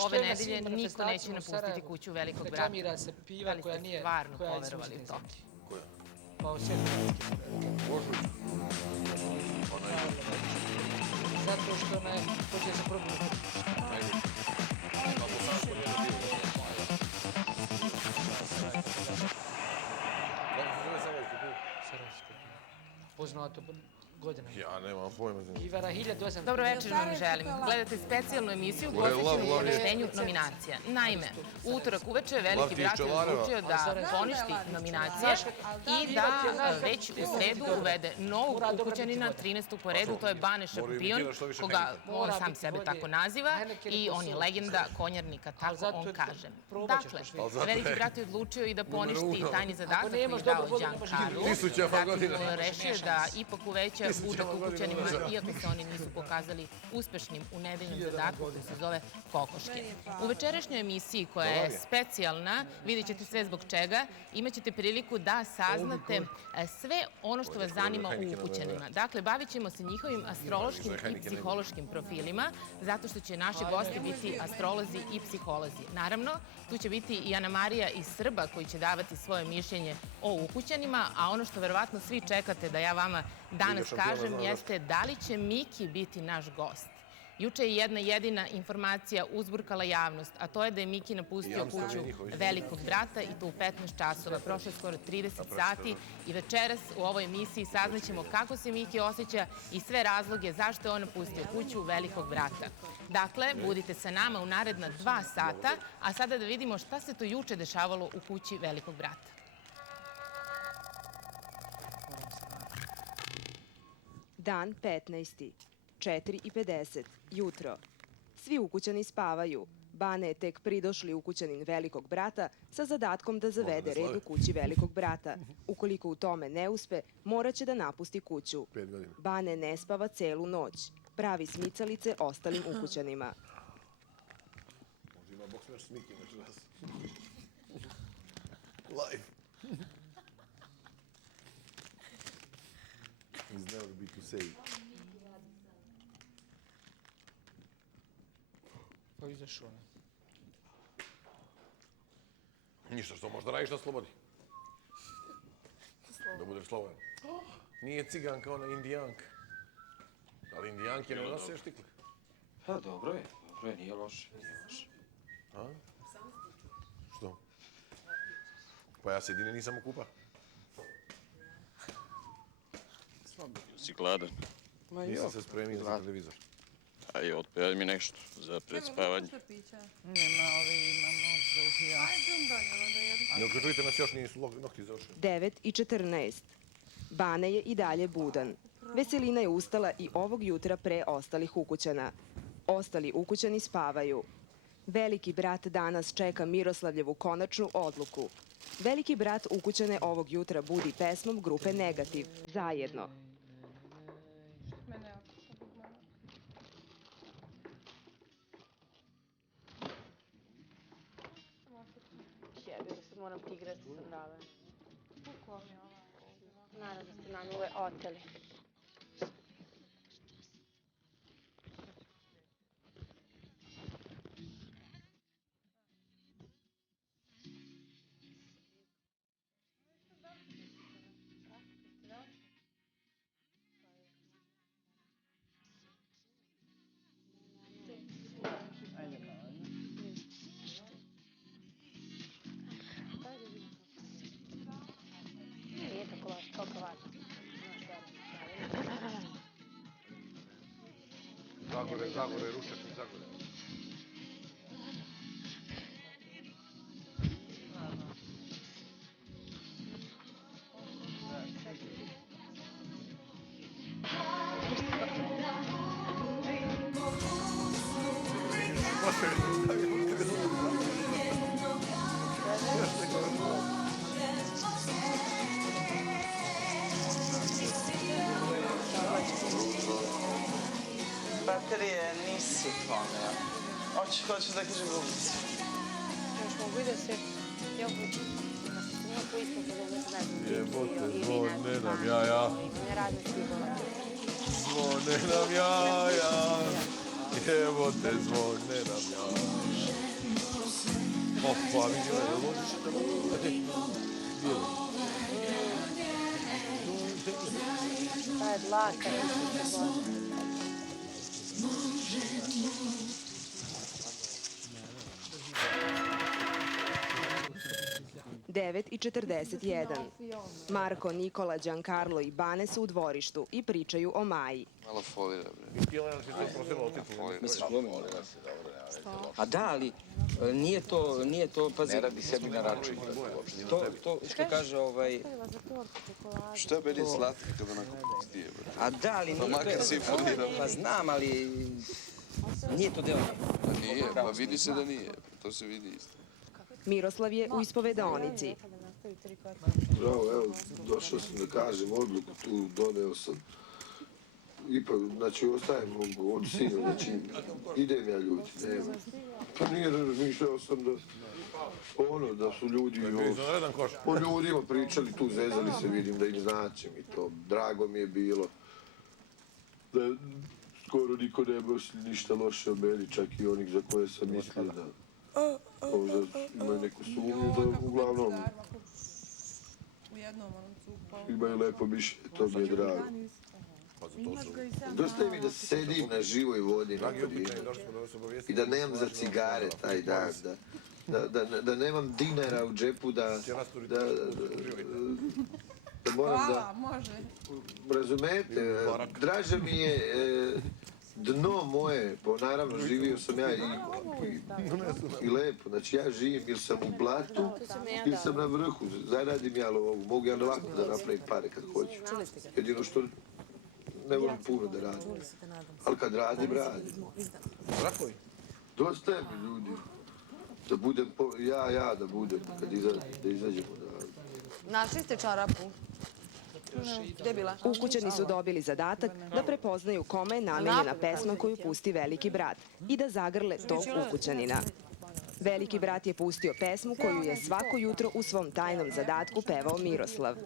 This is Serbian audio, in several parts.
ove nedelje niko neće napustiti kuću Velikog brata. Reklamira se piva koja nije... Stvarno poverovali u to. Koja? Pa u svijetu. Zato što ona je hoće se probiti. Poznato godinama. Ja nemam pojma. Ivara 1800... Dobro večer vam želim. Gledate specijalnu emisiju posvećenu obaveštenju nominacija. Naime, u utorak uveče Veliki brat je odlučio da poništi nominacije i da već u sredu uvede novog ukućanina, 13. po redu, to je Bane Šapion, koga on sam sebe tako naziva i on je legenda konjarnika, tako on kaže. Dakle, Veliki brat je odlučio i da poništi tajni zadatak koji je dao Giancarlo. Zatim rešio da ipak uveća budak ukućanima, iako se oni nisu pokazali uspešnim u nedeljnom zadatku koji se zove Kokoške. U večerašnjoj emisiji, koja je specijalna, vidjet ćete sve zbog čega, imat ćete priliku da saznate sve ono što vas zanima u ukućanima. Dakle, bavit ćemo se njihovim astrološkim i psihološkim profilima, zato što će naši gosti biti astrolozi i psiholozi. Naravno, tu će biti i Ana Marija iz Srba koji će davati svoje mišljenje o ukućanima, a ono što verovatno svi čekate da ja vama danas kažem jeste da li će Miki biti naš gost. Juče je jedna jedina informacija uzburkala javnost, a to je da je Miki napustio kuću Velikog brata i to u 15 časova. Prošlo je skoro 30 sati i večeras u ovoj emisiji saznaćemo kako se Miki osjeća i sve razloge zašto je on napustio kuću Velikog brata. Dakle, budite sa nama u naredna 2 sata, a sada da vidimo šta se to juče dešavalo u kući Velikog brata. Dan 15. 4:50. Jutro. Svi ukućani spavaju. Bane je tek pridošli ukućanin Velikog brata sa zadatkom da zavede red u kući Velikog brata. Ukoliko u tome ne uspe, morat će da napusti kuću. Bane ne spava celu noć. Pravi smicalice ostalim ukućanima. Možda ima Bog smeš smiki večeras. Live. He's never be to say. Pa izašao ne. Ništa, što možda radiš na slobodi? Da budeš slobodan. Nije ciganka, ona je indijanka. Ali indijanke ne nose štikle. Pa dobro je, nije loše. A? Što? Pa ja se jedini nisam u kupa. Si gladan? Nisam se spremio za televizor. Aj, otpevaj mi nešto za predspavanje. Nema, ali imamo zauhija. Ne uključujte nas, još nisu nokti završeni. 9:14. Bane je i dalje budan. Veselina je ustala i ovog jutra pre ostalih ukućana. Ostali ukućani spavaju. Veliki brat danas čeka Miroslavljevu konačnu odluku. Veliki brat ukućane ovog jutra budi pesmom grupe Negativ. Zajedno. Moram ti igrati sa mravom. Naravno da ste nam ove oteli. Zagore, ručak mi Zagore. Baterije nisu tome. Hoću da kažem glumicu. Još mogu i da se... Ja nije po istom kada ne znam. Jebote, zvone nam jaja. Ne radne stigova. Zvone nam jaja. Evo te zvon, ne nam ja. Opa, vidi, ne možeš da bilo. Ta je dlaka. 9:41. Marko, Nikola, Giancarlo i Bane su u dvorištu i pričaju o Maji. Malo folira, bre. Misliš glumi? A da, ali nije to, pazi. Ne radi sebi na račun. To što kaže Što je meni slatko kada onako stije, bre? A da, ali Pa makar si folira. Pa znam, ali nije to deo. Pa nije, pa vidi se da nije. To se vidi isto. Miroslav je u ispovedonici. Bravo, evo, došao sam da kažem odluku, tu doneo sam. Ipak, znači, ostajem od sinu, znači, idem ja ljudi, nema. Pa nije, razmišljao sam da su ljudi o ljudima pričali tu, zezali se, vidim da im značim i to. Drago mi je bilo da skoro niko ne misli ništa loše o meni, čak i onih za koje sam mislio da imaju neku sumnju, da uglavnom imaju lepo mišljenje, to mi je drago. Dosta mi da sedim na živoj vodi na Kodinu i da nemam za cigare taj dan, da nemam dinara u džepu, da moram da... Razumete, draže mi je dno moje, pa naravno živio sam ja i lepo, znači ja živim ili sam u blatu ili sam na vrhu, zaradim ja lovu, mogu ja lako da napravim pare kad hoću, jedino što ne volim puno da radim, ali kad radim. Dosta je mi ljudi, da budem, ja da budem, kad izađemo da radim. Našli ste čarapu? Gde je bila? Ukućani su dobili zadatak da prepoznaju kome je namenjena pesma koju pusti Veliki brat i da zagrle tog ukućanina. Veliki brat je pustio pesmu koju je svako jutro u svom tajnom zadatku pevao Miroslav.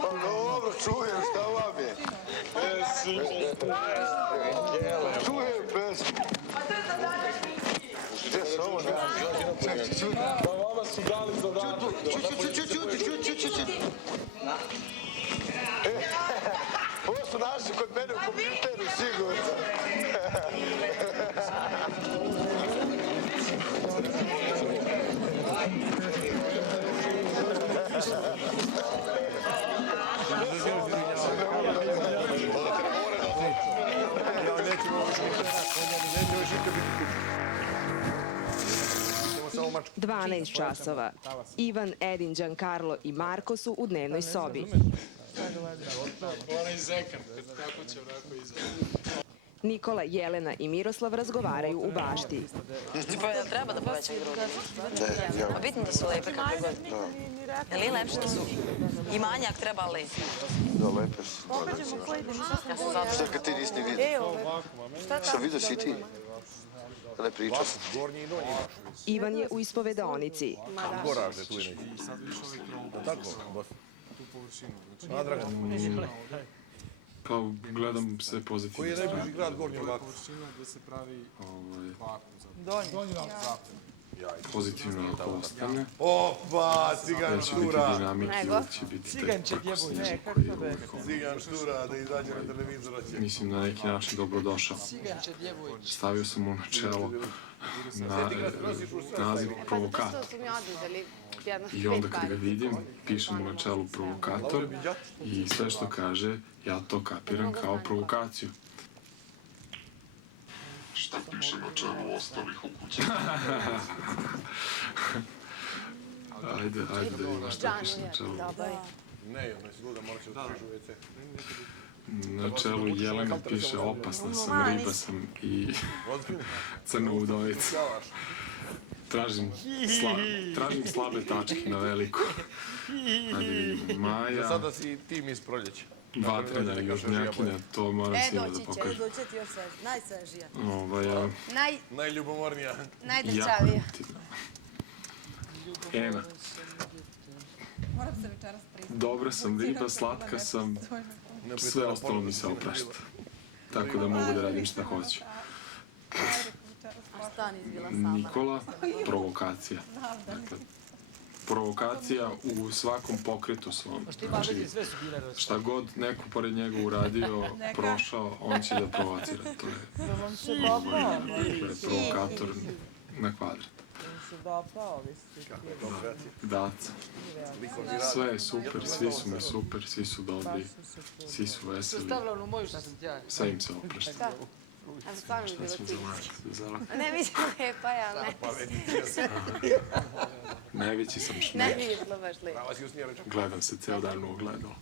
Pa dobro, čujem, šta vam je? Čujem pesmu. Gdje se ovo ne? Pa vama su dali zadatak. Čuti. Ovo su našli kod mene u kompjuteru, sigurno. Samo 12 časova. Ivan, Edin, Giancarlo i Marko su u dnevnoj sobi. Nikola, Jelena i Miroslav razgovaraju u bašti. Jel treba da povećam grudi? Ne, Pa bitno da su lepe kako god. Jel nije lepše da su i manjak treba lepe? Da, lepe su. Ja sam zato. Šta kad ti nisi ni vidio? Šta vidio si ti? Da ne pričao sam. Ivan je u ispovedonici. Goraže tu i neki. Tako, boss. Nadraga. Pa gledam sve pozitivne Koji je strane. najbliži grad Gornji ovako? Pozitivno ako ostane. Opa, cigan Da će biti štura. dinamike, da će biti taj prkosnježak koji je uvijek Cigan štura, da izađe na televizor. mislim na neki način dobrodošao. Stavio sam mu na čelo naziv provokator. I onda kad ga vidim, pišem mu na čelu provokator i sve što kaže, ja to kapiram kao provokaciju. Šta piše na čelu ostalih ukuća? Ajde da vidimo šta piše na čelu. Ne, ono je sluda, morat će otići u WC. Na čelu Jelena piše opasna sam, riba sam i crna udovica. Tražim slabe tačke na veliko. Ajde vidimo, Maja, Sada si tim iz proljeća. vatrena južnjakinja, to moram svima da pokažem. doći ti još najsvežija. Najljubomornija. Najdrčavija. Ena. dobra sam riba, slatka sam, sve ostalo mi se oprašta. Tako da mogu da radim šta hoću. Nikola, provokacija. Dakle, provokacija u svakom pokretu svom. Znači, šta god neko pored njega uradio, prošao, on će da provocira. To je provokator na kvadrat. Daca. Sve je super, svi su mi super, svi su dobri, svi su veseli. Sve im se oprašta. Šta smo zalati? Ne, mislim lepa, ja ne. Najveći sam Ne šmijek. bi išlo baš lepo. Gledam se ceo dan u ogledalo.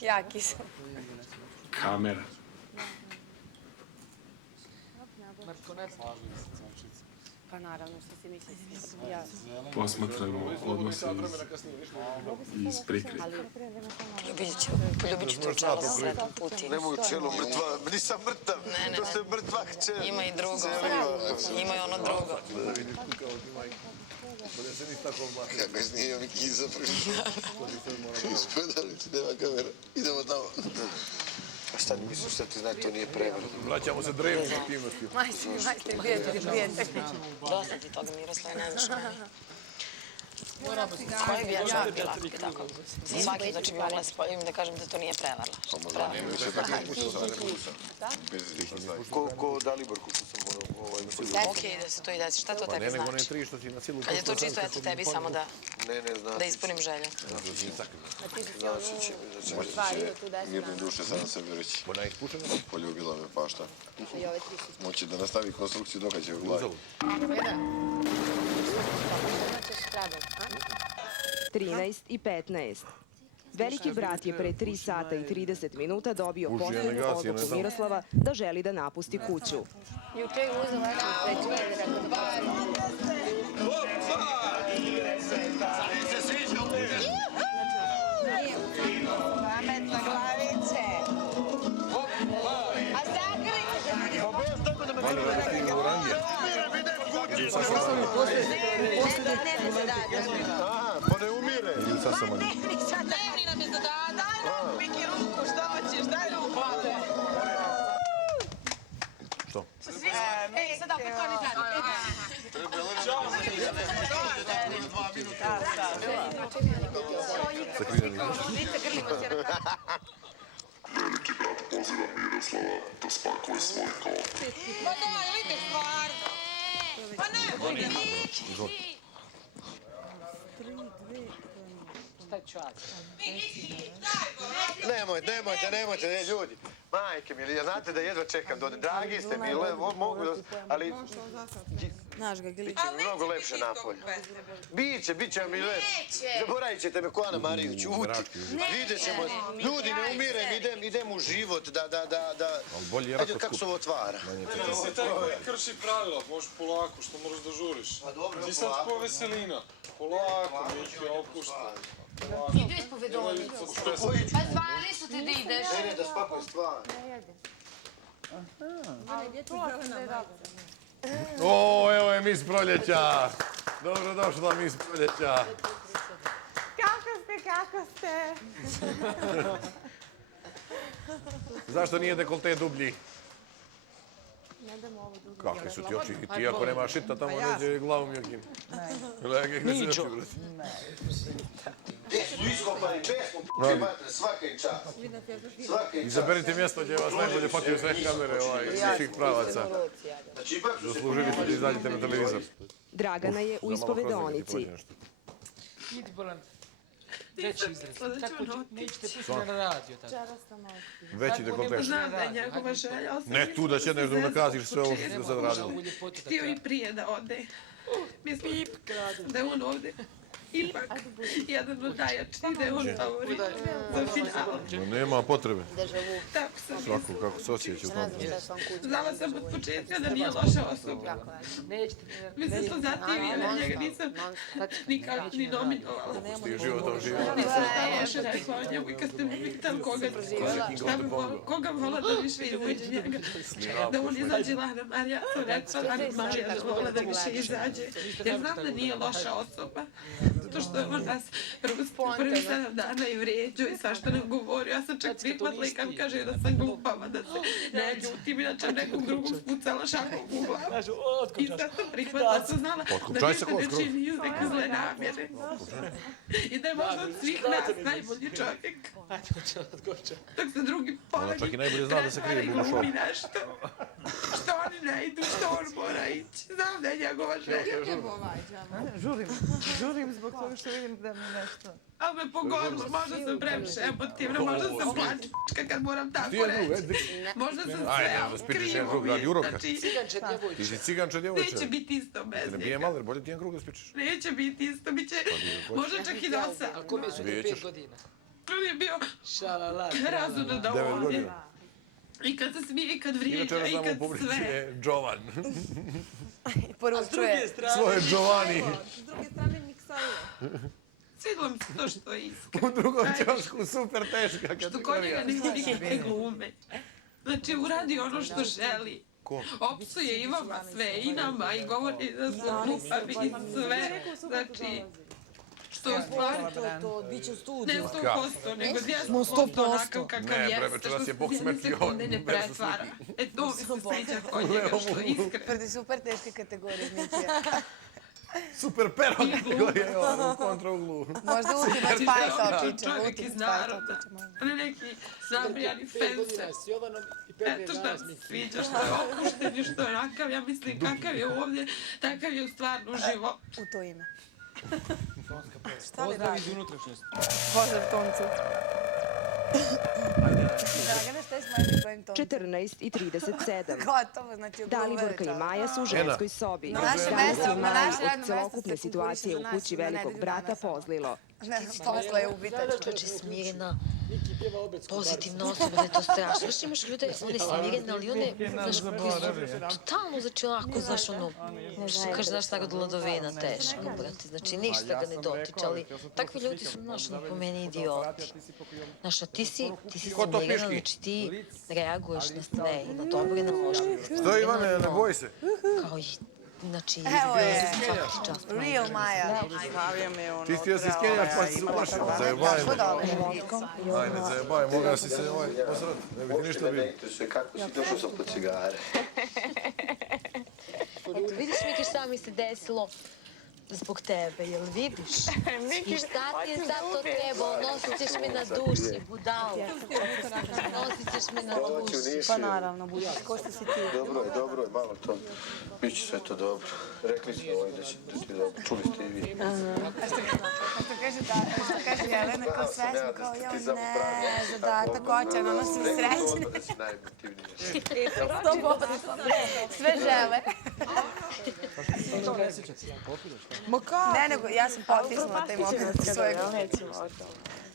Jaki su. Kamera. Pa naravno, što si misli svi. Ja. Posmatramo odnose iz prikrita. Poljubit ću tu čelo sretan Putin. Nemoj čelo mrtva, nisam mrtav. Ne. To se mrtva kćer. Ima i drugo. Ima i ono drugo. Kako je snimio mi Kiza prišao. Gospodalić, nema kamera. Idemo tamo. A šta mi misliš, šta ti znači, to nije prevara? Vraćamo se drevnim aktivnostima. Majstori, prijatelji. Dosta ti toga, Miroslav, ne znaš meni. Koji bi ja čak bila ako bi tako? Sa svakim, znači bi mogla da se poljubim da kažem da to nije prevara. Nemoj se tako ko Dalibor, koliko sam morao... Okej, da se to i desi. Šta to tebi Ne, nego ne znači? tri što si na silu... Kad je to čisto, eto tebi samo da Ne, ispunim želju. mirne duše sam sebi reći. Poljubila me pašta. Moći da nastavi konstrukciju dok će u glavi. 13 i 15. Veliki brat je pre 3 sata i 30 minuta dobio poslednju odluku Miroslava da želi da napusti kuću. Juče je uzeo vašu sveću i rekao da Pametna glavice. A zagrite da Pa ne umire. Dnevni nam je zadatak. Daj ruku, Miki, ruku, šta hoćeš? Daj ruku. Što? Ej, sad opet to ne treba. Veliki brat poziva Miroslava da spakuje svoj kofer. Pa daj, vidite stvarno. Pa ne, Miki. Šta je čas? Nemojte, ne, ljudi. Majke mi, znate da jedva čekam da ode. Dragi ste mi, mogu da... Ali... Biće mi mnogo lepše napolje. Biće mi lepše. Zaboravit ćete me ko Ana Mariju, ćuti. Vidjet ćemo. Ljudi, ne umirem, idem u život da... Ajde, kako se ovo otvara? Ti si taj koji krši pravila, možeš polako, što moraš da žuriš. Ti sad ko veselina. Polako, Miki, opušta. Idu ispovedovnicu. Pa zvali su te da ideš. Ne, da spakujem stvar. O, evo je mis proljeća. Dobrodošla mis proljeća. Kako ste? Zašto nije dekolte dublji? Kakvi su ti oči? I ti ako nema šita tamo neđe glavu mi okim. Niđo. Iskopali pesmu, svaka im čast. Izaberite mjesto gdje vas najbolje patio sve kamere iz svih pravaca. Zaslužili ste da izađete na televizor. Dragana je u ispovedonici. Idi, Bolan. Veći izraz. Tako nećete pustiti na radio. Veći dekolte. Znam da je njegova želja. Ne tu da ćedneš da nakaziš sve ovo što ste sad radili. Htio i prije da ode. Mislim da je on ovde ipak jedan od najjačih da je on favorit za finale. Nema potrebe. Tako sam Svako kako se osjeća u tom. Znala sam od početka da nije loša osoba. Mislim to zatim, jer ja njega nisam nikako ni nominovala. Ti životom živjela. Nisam šta loše rekla o njemu i kad ste mi pitali koga vola da više ide uđe njega. Da on izađe Lana Marija, sam rekla Lana Marija da vola da više izađe. Ja znam da nije loša osoba. Zato što je on nas prvi 7 dana i vrijeđao i svašta nam govorio. Ja sam čak prihvatila i kad mi kaže da sam glupava, da se ne ljutim, inače nekog drugog spucala šakom u glavu. I sad sam prihvatila, sam znala da ništa ne čini iz neke zle namjere. I da je možda od svih nas najbolji čovjek. Dok se drugi pola čak i najbolje zna da se krije bilo šok. nešto. Što oni ne idu, što on mora ići. Znam da je njegova želja. Žurim zbog toga što vidim da mi nešto... Ali me pogodilo, možda sam previše emotivna, možda sam plačka kad moram tako reći. Možda sam sve Ajde, da spičiš jedan krug, radi uroka. Ti si ciganča djevojča. Neće biti isto bez njega. Ne bije maler, bolje ti jedan krug da spičiš. Neće biti isto, bit će možda čak i dosta. A kome su 5 godina? On je bio Šalala. razumno da 9 ovdje. godina. I kad se smije, i kad vrijeđa, Inače, i na kad samom publici sve. je Jovan. A s druge strane... Svoje Giovanni. S druge strane Miksaila. Svidilo mi se to što je iskren. U drugom ćošku super teška kategorija. Što kod njega nema nikakve glume. Znači, uradi ono što želi. Ko? Opsuje i vama sve, i nama, i govori da su glupavi i sve. Znači, što u stvari... To bit će u studiju. Ne 100%, nego 200% onakav kakav jeste, što se ni sekunde ne pretvara. E to mi se sviđa kod njega, što je iskren. Prvi super teške kategorije, Mikija. Super pero kategorija je ova u kontrauglu. Možda Ultimate Spice otiče. Čovjek iz naroda, a ne neki zabrijani fence. Eto šta mi se sviđa, što je opušten i što je onakav, ja mislim kakav je ovdje, takav je u stvarno uživo. U to ime. Pozdrav iz unutrašnjosti. Pozdrav Toncu. Dragana, šta je s mojim tvojim Toncu? 14:37. Gotovo, znači Daliborka i Maja su u ženskoj sobi. Na naše Danas mesto, je na Maju naše radno od mesto celokupne se situacije u kući velikog brata pozlilo. Ne znam, posla je ubitačka. Znači, smirena, pozitivna osoba, da je to strašno. Znaš, imaš ljude, one smirene, ali one, znaš, totalno, znači, onako, znaš, ono, što kaže naš narod ladovina, teško, brate, znači, ništa ga ne dotiče, ali takvi ljudi su, znaš, ono, po meni idioti. Znaš, a ti si smirena, znači, ti reaguješ na sve i na dobro i na loše. Što, Ivane, ne boj se? Kao i, znači, Evo je, svaki čas. real Maja. Ti htio si skenjaš pa si se uplašio. Zajebajem. Ajde, zajebajem, mogao si se posrati. Ne bi ti ništa bilo. Kako si došao sam po cigare? Eto, vidiš, Miki, šta mi se desilo zbog tebe, jel vidiš? I šta ti je zato trebalo? Nosit ćeš me na duši, budalo. Nosit ćeš me na duši. Pa naravno, budiš, ko što si ti. Dobro je, malo to. Biće sve to dobro. Rekli smo ovaj da će ti dobro. Čuli ste i vi. A što kaže Jelena, kao svesno, kao joj ne, zadatak očan, ono su srećni. Da si najemotivnije. Sve žele. Ne, nego ja sam potisnula taj moment svojeg.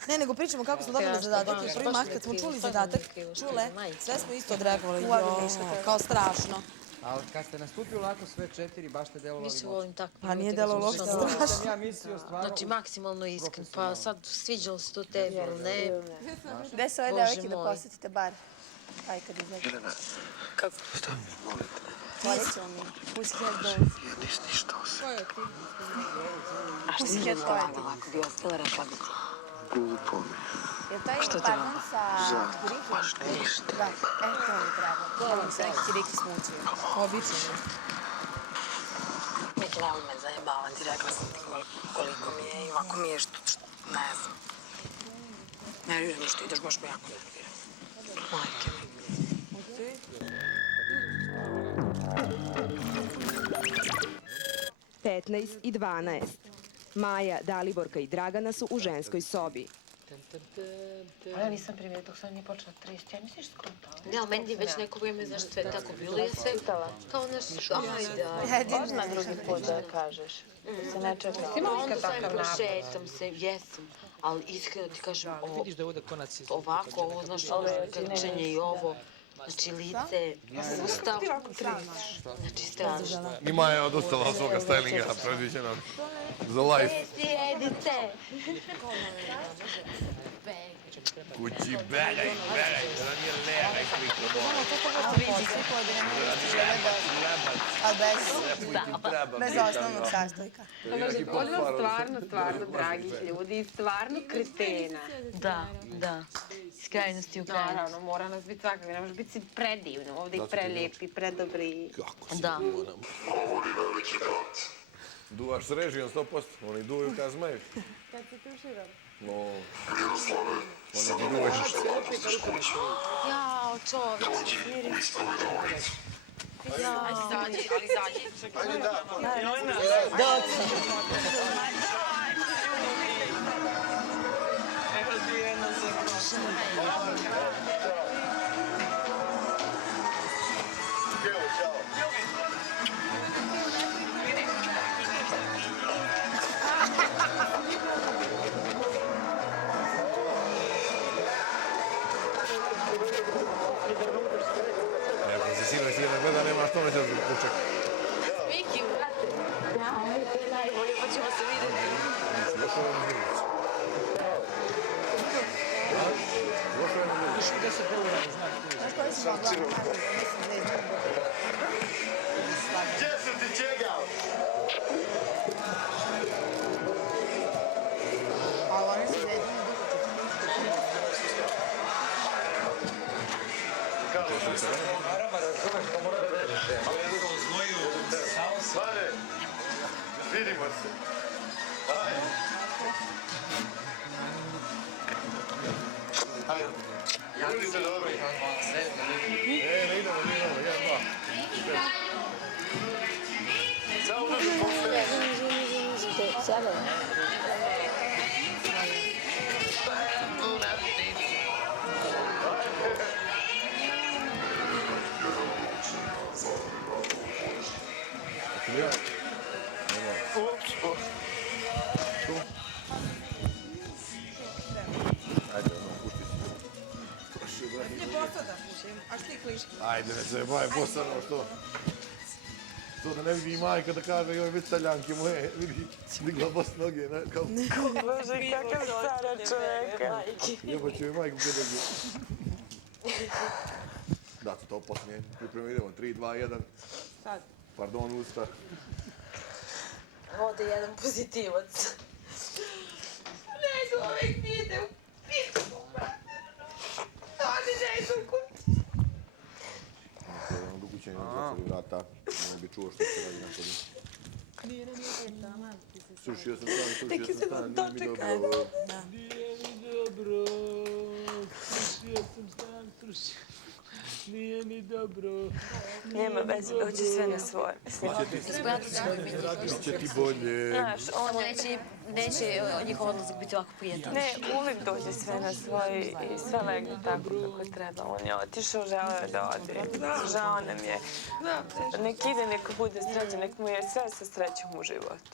Ne, nego pričamo kako smo dobili zadatak. U prvi mah kad smo čuli zadatak, čule, sve smo isto odreagovali. Kao strašno. Ali kad ste nastupili ovako sve 4, baš ste delovali Više volim tako. Pa nije delovalo strašno. Ja mislio stvarno... Znači, maksimalno iskren. Pa sad, sviđalo se to tebi ili ne? Gde se ove devojke da posjetite bar? Aj, kad izgleda. Jelena. Kako? Šta mi molite? Otvorit ćemo mi. Pussycat Dolls. Nisi ništa osim. Ko je ti? A što si Pussycat gledala ovako, bi ostala rekla bi. Glupo mi. Je to pardon sa Rikom? Baš ništa. Da, to mi treba. To mi se neki Riki smučio. Obično. Neki nemoj me zajebavati, rekla sam ti koliko mi je i ovako mi je što, ne znam. Nervira mi što ideš, baš me jako nervira. Majke mi. 15:12. Maja, Daliborka i Dragana su u ženskoj sobi. Ali ja nisam primjer dok sam nije počela tresti. Ja misliš skontala? Ne, ali meni je već neko vrijeme, znaš, sve tako bilo i sve kao naš, ajde, Možda drugi put da kažeš. Da se ne čeka. Ti imaš kad takav napad? Prošetam se, jesam. Ali iskreno ti kažem, Vidiš da je ovdje konac iz... ovako, ovo, znaš, krčenje i ovo, znači lice, ustav, znači strašno. Ima je odustala od svoga stylinga predviđenog za life. Sjedite! Kući, begaj, da mi je lega i slikno. Bez osnovnog sastojka. Stvarno dragih ljudi i stvarno kretena. Da. Iz krajnosti u krajnosti. Naravno, mora nas biti svakako. Ne može biti predivno. Ovdje i prelijepi, predobri. Kako si Da. duo nam. Duvaš s režijom 100%. Oni duvaju kad zmeju. Kad se tuširam. No, oni ti duvaju. Jao, čoveč. Jao. Ali zađi. Ajde da. Ako si sinoć ne gleda, nema što neće dočekati. Miki, brate. Ja, to je najbolje, pa ćemo se vidjeti. Još ovo ne vidjeti. Još ovo ne vidjeti. Još 10 eura, znaš ti. Znaš koji si mogla? Gdje se ti čegao? A oni su jedini Vane, vidimo se. Ajde. Budite dobri. Ne idemo, 1-2. Samo uđu posle. Ajde, pušti se. Je posada, pušim. A što ti kliški? Ajde, ne se baje posano, što? To da ne vidi i majka da kaže, joj, već taljanke moje, vidi, digla bos noge, ne, kao... Bože, kakav stara čoveka. Jeba ću joj majku kada je. Da, to poslije, pripremimo, idemo, 3, 2, 1. Sad. Pardon, usta. Ode jedan pozitivac. Nego, uvijek mi ide u pičku, brate. Oni ne idu u kući. Do kućenja zatvorio vrata, ne bi čuo što se radi na kodi. Srušio sam stan, nije mi dobro. Nije mi dobro, srušio sam stan, nije mi dobro. Nema veze, doći sve na svoje. Biće ti bolje. Znaš, Samo neće njihov odlazak biti ovako prijatan. ne, uvijek dođe sve na svoje i sve legne tako kako treba. On je otišao, želeo je da ode. Žao nam je. Nek ide, nek bude srećan, nek mu je sve sa srećom u životu.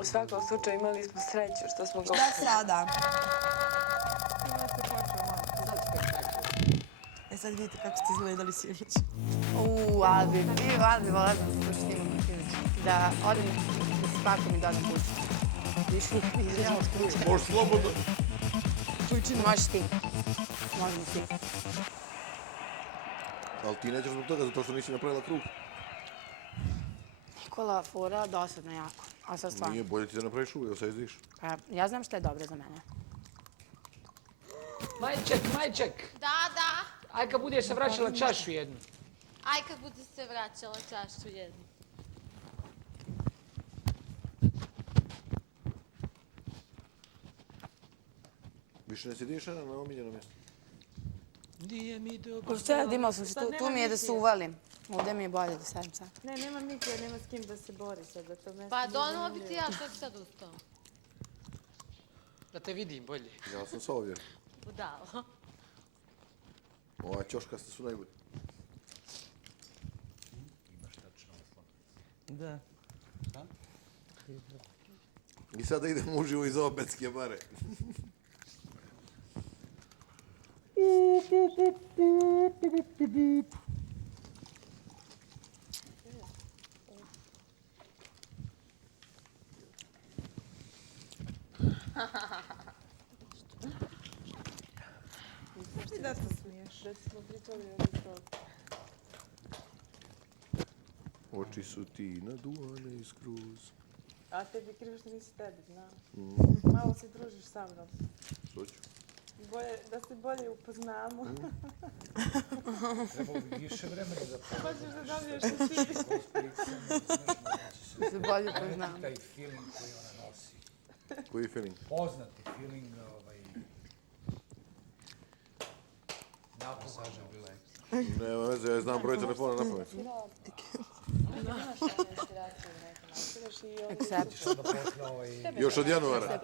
U svakom slučaju imali smo sreću što smo ga... Šta sada? Sad vidite kako ste izgledali sinoć. Ali bi volila da se poštimo da odem s pakom i dodam kući. Više ne izrađamo s kuće. Možeš slobodno. Možeš ti. Možemo ti. Ali ti nećeš zbog toga, zato što nisi napravila krug. Nikola, fora, dosadno jako. A sad stvarno. Nije, bolje ti da napraviš uvijek, sad izdiš. Ja znam šta je dobro za mene. Majček. Da. Aj kad budeš se vraćala čašu jednu. Aj kad bude se vraćala čašu jednu. Više ne sjediš na omiljenom mjestu. Nije mi dobro. Šta ja dimala sam se, tu mi je da se uvalim. Ovdje mi je bolje da sedim sad. Ne, nema Mikija, nema s kim da se bori sad za to mjesto. Pa donala bi ti ja, što si sad ustao? Da te vidim bolje. Ja sam sa ovdje. Budalo. Ova ćoškasta su najbolji. Da. I sada idemo uživo iz Obetske bare. Da se smiješ. Da smo pričali o to. Oči su ti naduvane skroz. A tebi krivo što nisi tebi, znam. Mm. Malo se družiš sa mnom. Što ću? Da se bolje upoznamo. Trebalo bi više vremena da Hoćeš da dobiješ i ti. Da se bolje upoznamo. Taj feeling koji ona nosi. Koji feeling? Poznati feeling, naposažen lek. Nema veze, ja znam broj telefona na pamet. Još od januara.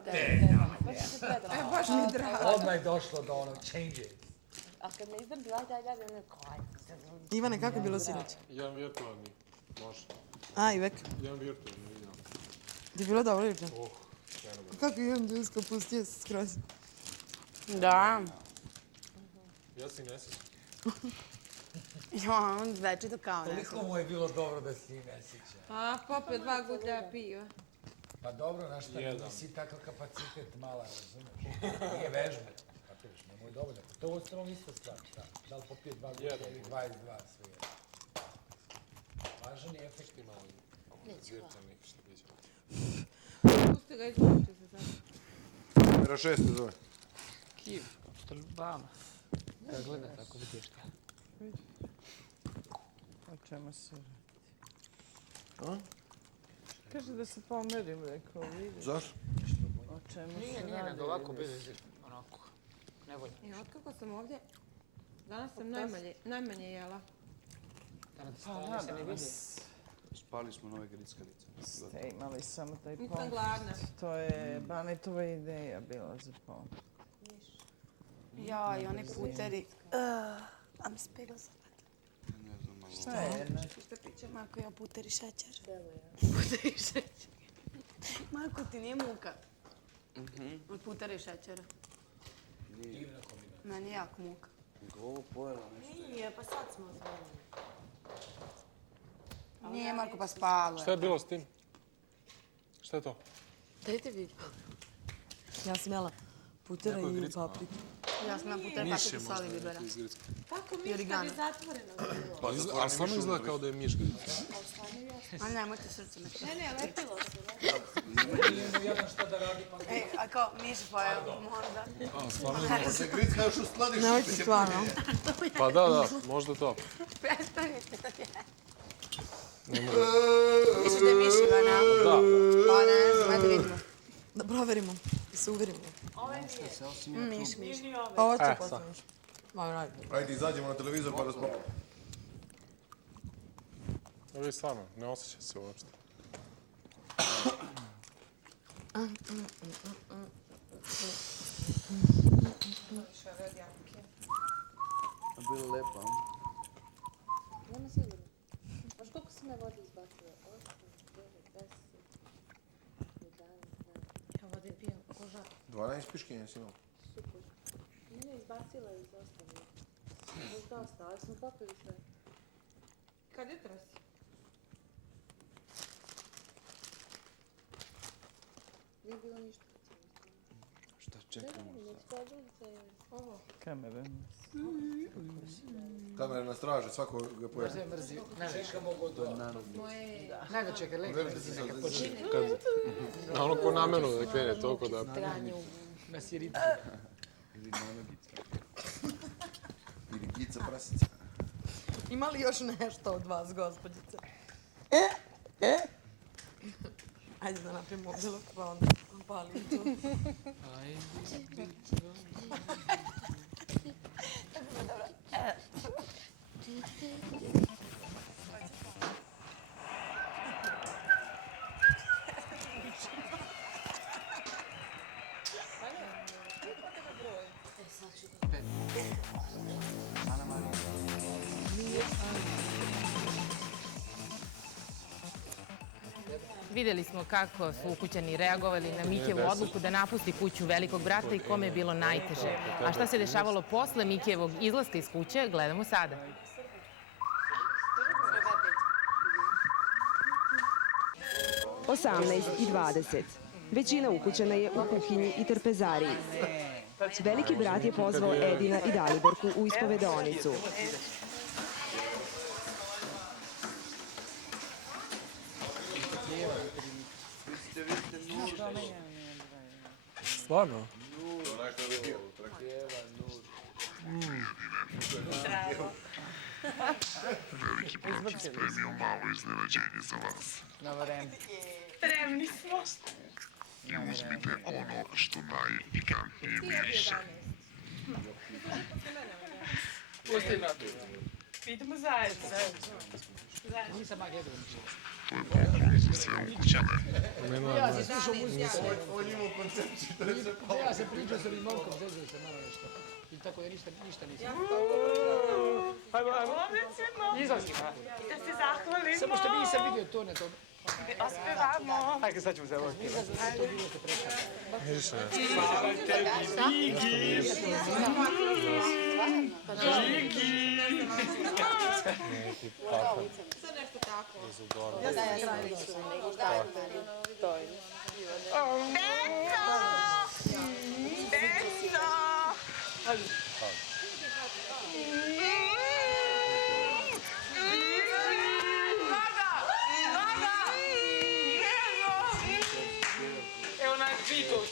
Baš mi drago. Odmah je došlo do onog change. A kad me izdam 2 dalje, ono kaj. Ivane, kako je bilo sinoć? Jedan virtualni, može. A, Ivek. Jedan virtualni, vidio. Ti je bilo dobro juče? Sjajno. Kako je Ivan Đusko pustio se skroz? Da. Ja se i ne sjećam. Ja, on večito kao neko. Koliko mu je bilo dobro da se i ne sjeća? A, popio 2 gutlja piva. Pa dobro, znaš šta, nisi takav kapacitet mala, razumeš? Nije vežba, kapiraš, nemoj dovoljno. To je uostalom ista stvar, šta? Da li popije 2 gutlja ili 22, sve jedno. Važan je efekt. Virtualnih, što biće. Pusti ga, izvuči se sad. Kamera 6 se zove. Kiv, vama. Da gleda tako vidiš šta. O čemu se radi? Kaže da se pomerim, rekao, vidiš. Zašto? O čemu se radi? Nije, nego ovako bez, onako, nevoljno. Otkako sam ovdje, danas sam najmanje jela. Danas se ne vidi. Spali smo nove grickalice. Ste imali samo taj post. Nisam gladna. To je Banetova ideja bila za post. Ja, i oni puteri. A mi se pegla zapad. Šta je? Šta priča, Marko, ja puteri šećer. Puteri šećer. Marko, ti nije muka. Od putera i šećera. Nije. Meni je jako muka. Ovo pojela nešto. Nije, pa sad smo zvonili. Nije, Marko, pa spalo je. Šta je bilo s tim? Šta je to? Dajte vidi. Ja sam jela putera i papriku. Ja sam na putera papriku soli bibera. Tako miška bi zatvoreno bilo. A stvarno izgleda kao da je miškarica. A nemojte srce me. Ne, lepilo se. Nije mu jedan šta da radi, pa... Ej, a kao, miš pojel, možda. A, stvarno Se gricka još u skladištu. Nemojte stvarno. Pa da, možda to. Prestanite to je. Nemoj. Mislim da je miš Ivana. Da. Pa ne znam, ajde vidimo. Da proverimo, da se uverimo. Miš. Pa ovo će poslušati. Ajde, izađemo na televizor pa da smo... Ovo je stvarno, ne osjeća se uopšte. Bilo lepo, a? Nema sigurno. Znaš koliko si me vode izbacila? 8, 9, 10, 11, Ja vode pijem, koža. 12 piškinja si imao. super. Mene je izbacila iz ostalo. Još dosta, ali smo popili sve. Kad jutra si? Nije bilo ništa. Šta čekamo? Ovo. Kamera. Kamera na straži, svako ga pojede. Mrzi, ne Čekamo go do... Ne ga čekaj, lek, mrzi neka počne. Na ono ko namenu da krene, toliko da... Na sjericu. Ili nanogica. Ili gica prasica. Ima li još nešto od vas, gospođice? Ajde da napravimo obdelog, pa onda palim to. Ajde. Videli smo kako su ukućani reagovali na Mikijevu odluku da napusti kuću velikog brata i kome je bilo najteže. A šta se dešavalo posle Mikijevog izlaska iz kuće, gledamo sada. 18:20. Većina ukućana je u kuhinji i trpezariji. Veliki brat je pozvao Edina i Daliborku u ispovedonicu. Stvarno? Veliki brat je spremio malo iznenađenje za vas. Spremni smo. I uzmite ono što najpikantnije miriše. Idemo zajedno. Nisam Magedu. To je poklon za sve ukućane. Ja sam slušao muziku. On imao koncepciju. Ja sam pričao sa Rizmonkom, zezio se malo nešto. I tako da ništa nisam. Hajmo. Izlazi. Da se zahvalimo. Samo što nisam vidio to na to. Ospevamo. Ajde, sad ćemo se ovo spjevati. Ništa. Hvala tebi, Vigi. Vigi. Neki parfum. Sad nešto tako. Izudora. Ja sam tražila su nego to je. Evo nas Vito.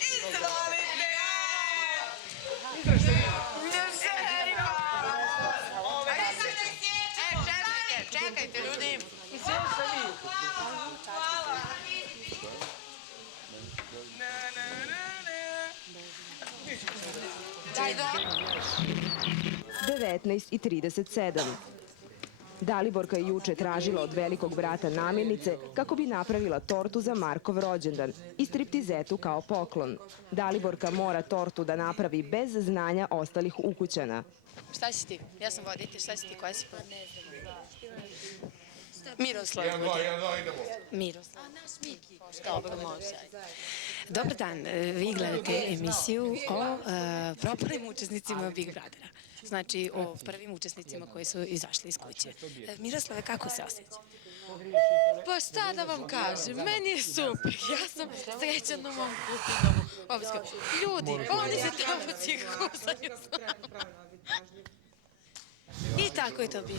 Čekajte, ljudi. I sve se vi. 19:37. Daliborka je juče tražila od velikog brata namirnice kako bi napravila tortu za Markov rođendan i striptizetu kao poklon. Daliborka mora tortu da napravi bez znanja ostalih ukućana. Šta si ti? Ja sam voditelj, šta si ti, koja si? Miroslav. 1, 2, idemo. Miroslav. Naš Miki. Dobro, može. Dobar dan, vi gledate emisiju o propalim učesnicima Big Brothera. Znači o prvim učesnicima koji su izašli iz kuće. Miroslave, kako se osjeća? Pa šta da vam kažem, meni je super, ja sam srećan na mom kupinom obisku. Ljudi, oni se tamo cirkusaju s nama. I tako je to bio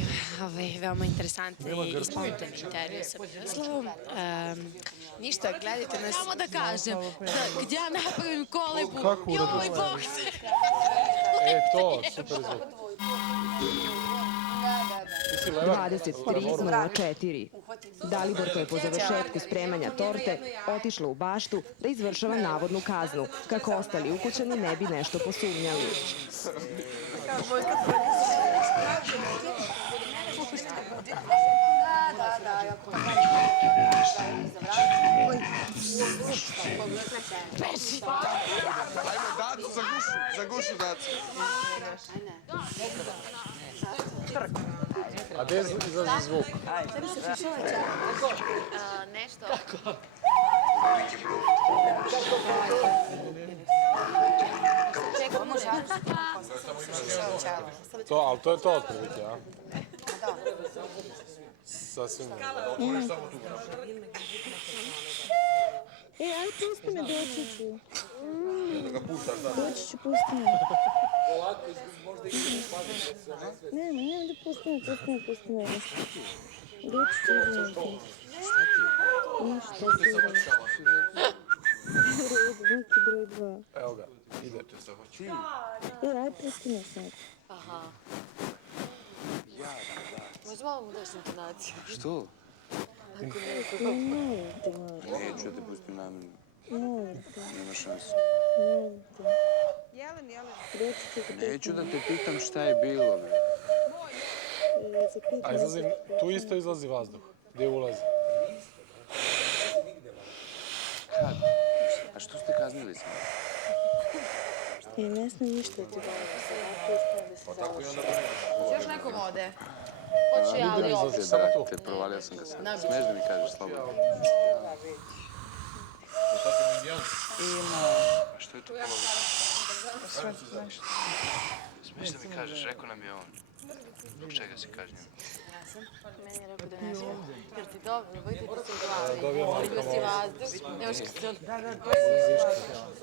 veoma interesantni i spontani intervju sa Miroslavom. Ništa, gledajte nas. Samo da kažem, gdje ja napravim kolebu, joj, bog se! To, super zvuk. 23:04. Daliborka je po završetku spremanja torte otišla u baštu da izvršava navodnu kaznu, kako ostali ukućani ne bi nešto posumnjali. Ajmo, Dacu, za gušu, Dacu. A gdje izlazi zvuk? Nešto. Čekaj, može? To, ali to je to otprilike, a? Da. Sasvim. Aj, pusti me, doći ću. Da ga puštaš, da. Doći ću, pusti me. Ne, da pusti me. Doći ću, izvinite. Ništa, Vuki broj 2. Evo ga, ide. Aj, pusti me sad. Aha. Možda malo mu daš intonaciju. Što? Molim te, molim. Neću da te pustim namjerno. Molim te. Nema šanse. Molim te. Doći ću. Neću da te pitam šta je bilo, bre. A izlazi, tu isto izlazi vazduh. Gdje ulazi? Kad? A što ste kaznili se? Ne smijem ništa da ti Pa tako i onda Još neko vode? Hoću ja, ali ovdje. Brate, provalio sam ga sad. Smeš da mi kažeš slobodno? A što je to polovica? Smiješ da mi kažeš, rekao nam je on. Zbog čega si kažnjen? Meni je rekao da ne smije. Jer ti dobro, vidite se u glavi. Vidio si vazduh, nemaš kad se...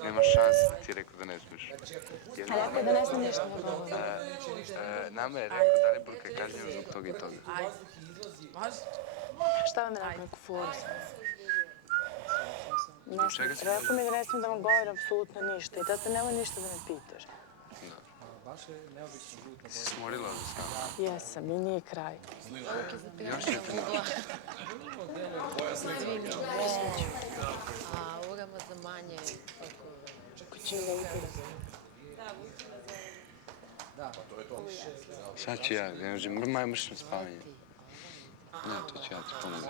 Nema šanse da ti je rekao da ne smiješ. A rekao je da ne smije ništa. Nama je rekao da li Burka je kažnjen zbog toga i toga. Šta vam je rekao neku foru? Čega si Rekao mi da ne smijem da vam govorim apsolutno ništa i da nemoj ništa da me pitaš. Si smorila za stan? Jesam i nije kraj. Još je te naučiti. A uramo za manje... Sad ću ja, ne možem, mrmaj mršno spavanje. Ne, to ću ja ti pomoći.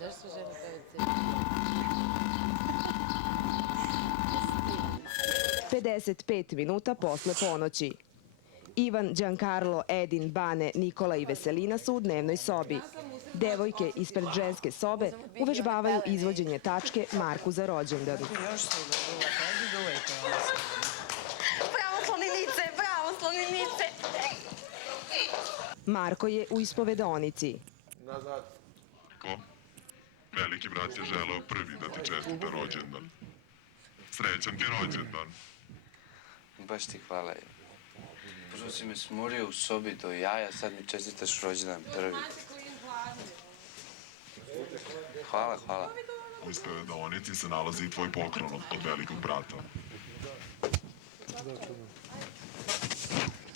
Zašto žena kaže 55 minuta posle ponoći. Ivan, Giancarlo, Edin, Bane, Nikola i Veselina su u dnevnoj sobi. Devojke ispred ženske sobe uvežbavaju izvođenje tačke Marku za rođendan. Bravo sloninice, bravo sloninice! Marko je u ispovedonici. Ko? Veliki brat je želeo prvi da ti čestita rođendan. Srećan ti rođendan. Baš ti hvala. Prvo si me smorio u sobi do jaja, sad mi čestitaš rođendan prvi. Hvala, hvala. U ispovedonici se nalazi i tvoj poklon od velikog brata.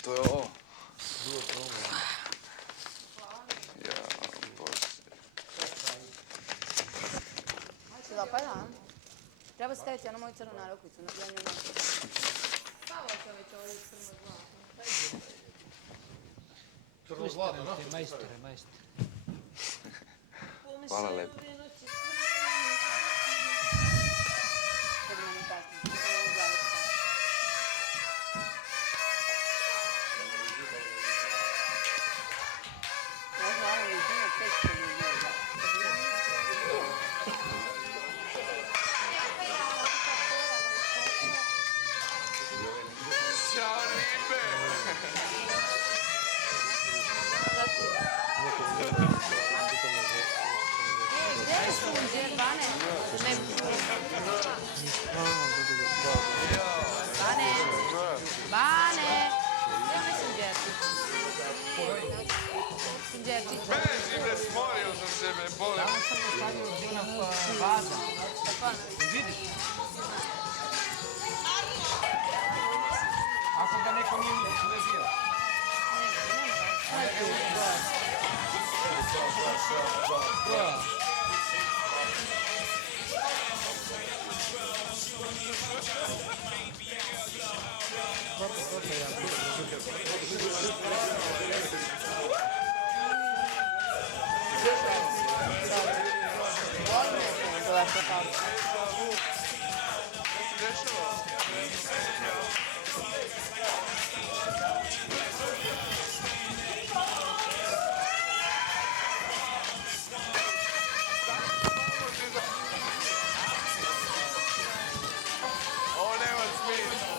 To je ovo. Ja, Bože. Se dopada? Treba staviti ono moju crnu narukvicu. Stalo se već ovdje crno zlatno. Crno zlatno, no? Majstore, majstore. Hvala lepo. Bane! Evo me sinđerci. Sinđerčić. Beži me, smorio sam se, me boli. Tamo sam ostavio zina vaza. Vidiš? Ako ga neko nije uzeti, tu je bio. Ovo nema smisla.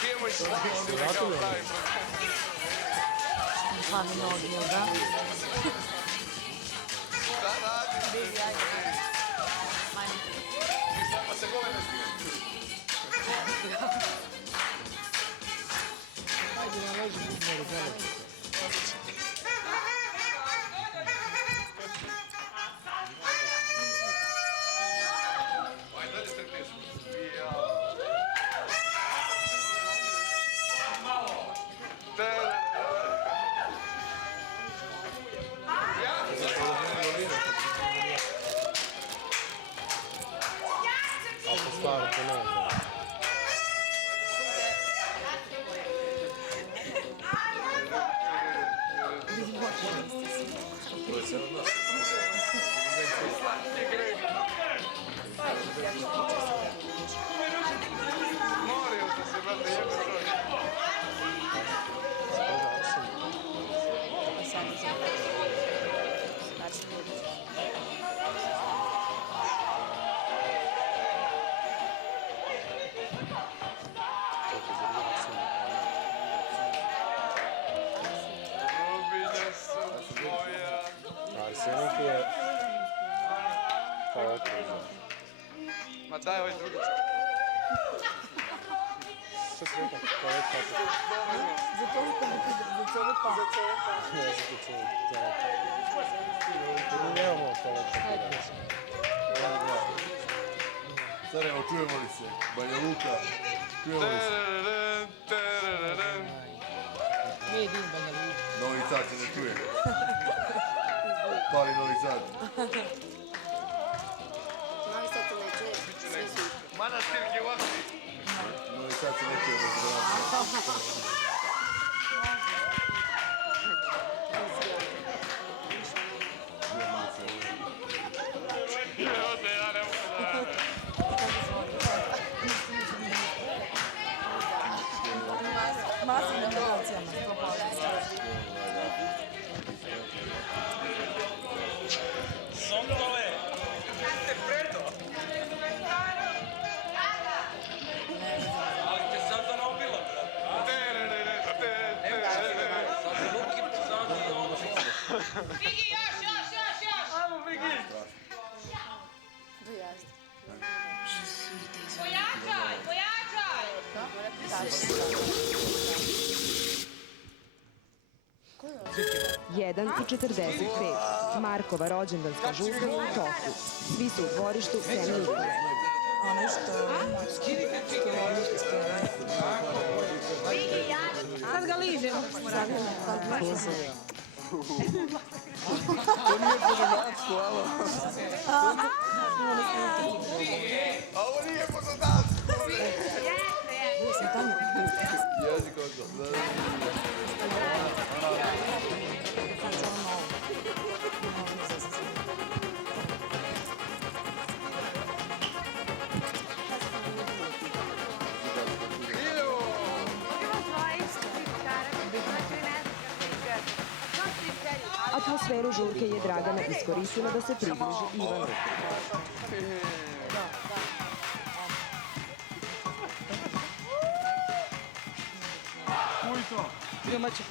Pijemo i slavimo kao pravimo. Slavi nogi, jel da? Šta radi? Pa se gole ne stigne. Ajde, naloži bubnjeri, gledajte. Staro, to ne znam. daj ovaj drugi. Što si rekao? Toalet papir. Za to za cele pa. Ne, za toalet papir. Nemamo toalet papir. Sarajevo, čujemo li se? Banja Luka, čujemo li se? Nije dim Banja Luka. Novi Sad se ne čuje. Pali Novi Sad. Novi Sad se ne čuje, svi su. Manastirke u Avstriji. Novi Sad se ne čuje. Masivnim emocijama. Sondole! Ste preto! Ali te sad zanobila, brate. Vigi, još! Ajmo, Vigi! Pojačaj! 1:45. Markova rođendanska žurka u toku. Svi su u dvorištu Sem Nikole. Ono što... Sad ga ližemo. To nije pozodansku, alo. A ovo nije pozodansku! Jezik odno. Atmosferu žurke je Dragana iskoristila da se približi Ivanu. Bio Maček.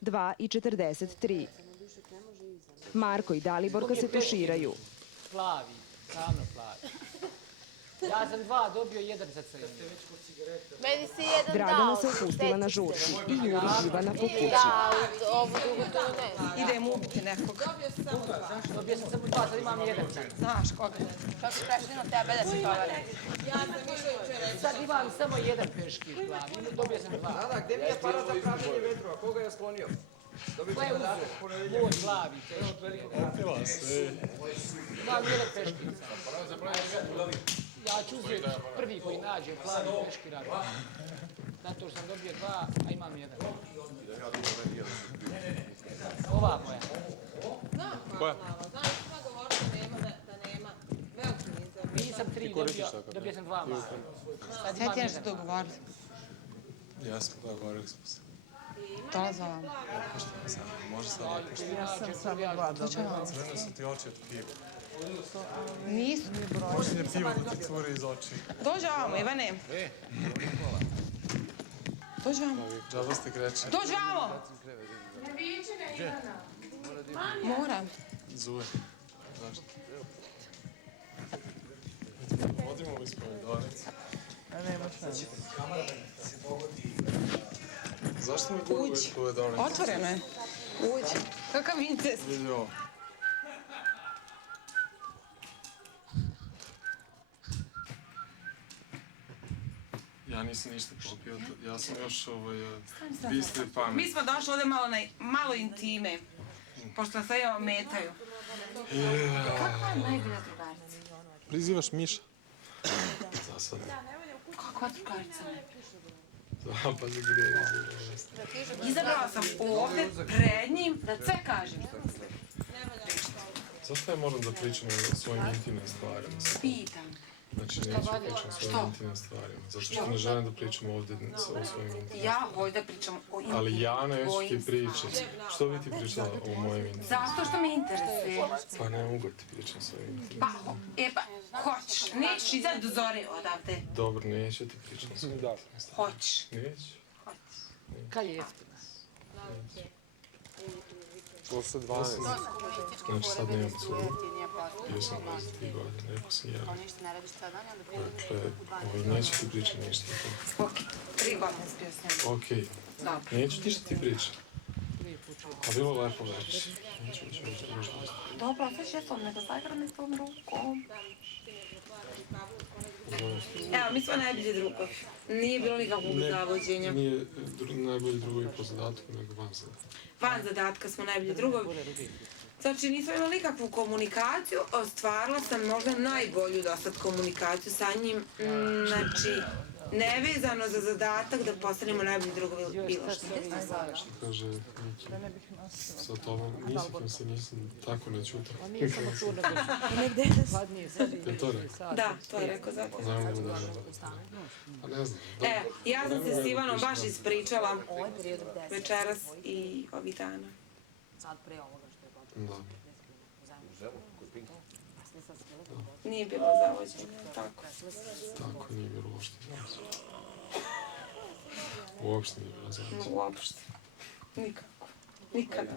Dva i 43. Marko i Daliborka se tuširaju. Plavi, ravno plavi. Ja sam 2 dobio 1 za crni. Meni si 1 dao. Dragana se upustila na žurku i juri Ivana po kući. Da, ovu drugu tu ne. Idem ubiti nekog. Dobio sam samo 2, sad imam 1 crni. Znaš koga? Kako si prešli na tebe da se tovare? Sad imam samo 1 peškir plavi, dobio sam 2. Da, gde mi je aparat za pražnje vetrova? Koga je sklonio? Ko je uzeo? Moj plavi peškir. Imam 1 peškirca. Ja ću uzeti prvi koji nađe plavi peškirar. Zato što sam dobio 2, a imam 1. Ova moja. Koja? Znaš, smo govorili da nema. Nisam 3 dobio, dobio sam 2 mala. Sad imam 1. Sad ti nešto dogovorili? Jesmo, dogovorili smo se. Dolaze vam. Može sad opušti. Ja sam samo 2 dobila. Crvene su ti oči od piva. Nisu. Počinje pivo da ti curi iz oči. Dođe ovamo, Ivane. Dođe ovamo. Džaba ste kreće. Dođe ovamo. Ne viče ga Ivana. Moram. Zuje. Zašto? Odimo u ispovedonicu. Nema šanse. Zašto mi gugu ispovedonicu? Otvoreno je. Uđi. Kakav incest. Vidi ovo. nisam ništa popio, ja sam još bistri pamet. Mi smo došli ovdje malo intime, pošto sve je ometaju. Kakva je najbolja drugarica? Prizivaš Miša? Za sad. Kakva drugarica? Pazi gdje je Izabrala sam ovdje pred njim da sve kažem. Zašto ja moram da pričam o svojim intimnim stvarima? Pitam. Znači neću pričam o svojim intimnim stvarima, zato što ne želim da pričam ovdje o svojim intimnim stvarima. Ja hoću da pričam o intimnim. Ali ja neću ti pričati. Što bi ti pričala o mojim intimnim stvarima? Zato što me interesuje. Pa ne mogu ti pričati o svojim intimnim Pa, hoćeš. Nećeš izaći do zore odavde. Dobro, neću ti pričati o svojim intimnim stvarima. Hoćeš. Neću. Kaj je jeftino? Posle 12. Znači sad nemam curu. Bio sam 23 godine, rekao sam ja. Dakle, neću ti pričati ništa o tome. Ok, 3 godine spio s njom. Okej. Neću ti što ti pričam. A bilo lepo već. Neću. Dobro, sve šesto, nego zagrame s tom rukom. Evo, mi smo najbolji drugovi. Nije bilo nikakvog zavođenja. Nije najbolji drugovi po zadatku, nego van zadatka. Van zadatka smo najbolji drugovi. Znači, nismo imali nikakvu komunikaciju, ostvarila sam možda najbolju do sad komunikaciju sa njim. Znači, nevezano za zadatak da postanemo najbolji drugovi ili bilo što. Što kaže Miki, sa tobom nisam tako ne čutao. Negde. Je to rekao? Da, to je rekao zato. Ne mogu da ne. Pa ne znam. Ja sam se s Ivanom baš ispričala večeras i ovih dana. Da. Nije bilo zavođenja, tako. Tako, nije bilo uopšte zavođenja. Uopšte nije bilo zavođenja. Uopšte. Nikako. Nikada.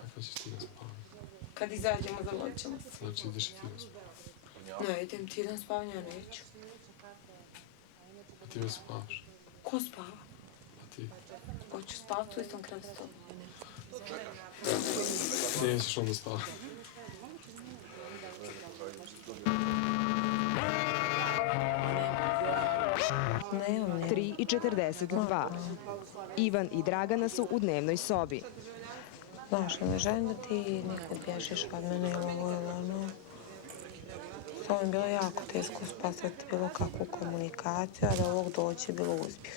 Kako ćeš ti da spavati? Kad izađemo, zavođit ćemo se. Znači, ideš i ti da spavati? Ne, idem ti jedan spavanja, neću. A ti već spavaš? Ko spava? A ti? Hoću spavati u istom krevetu. Nećeš onda spavati. Ne. 3:42. Ivan i Dragana su u dnevnoj sobi. Znaš, ne želim da ti nikad bježiš od mene ili ovo ili ono. To mi je bilo jako teško uspostaviti bilo kakvu komunikaciju, a da ovog doći je bilo uspjeh.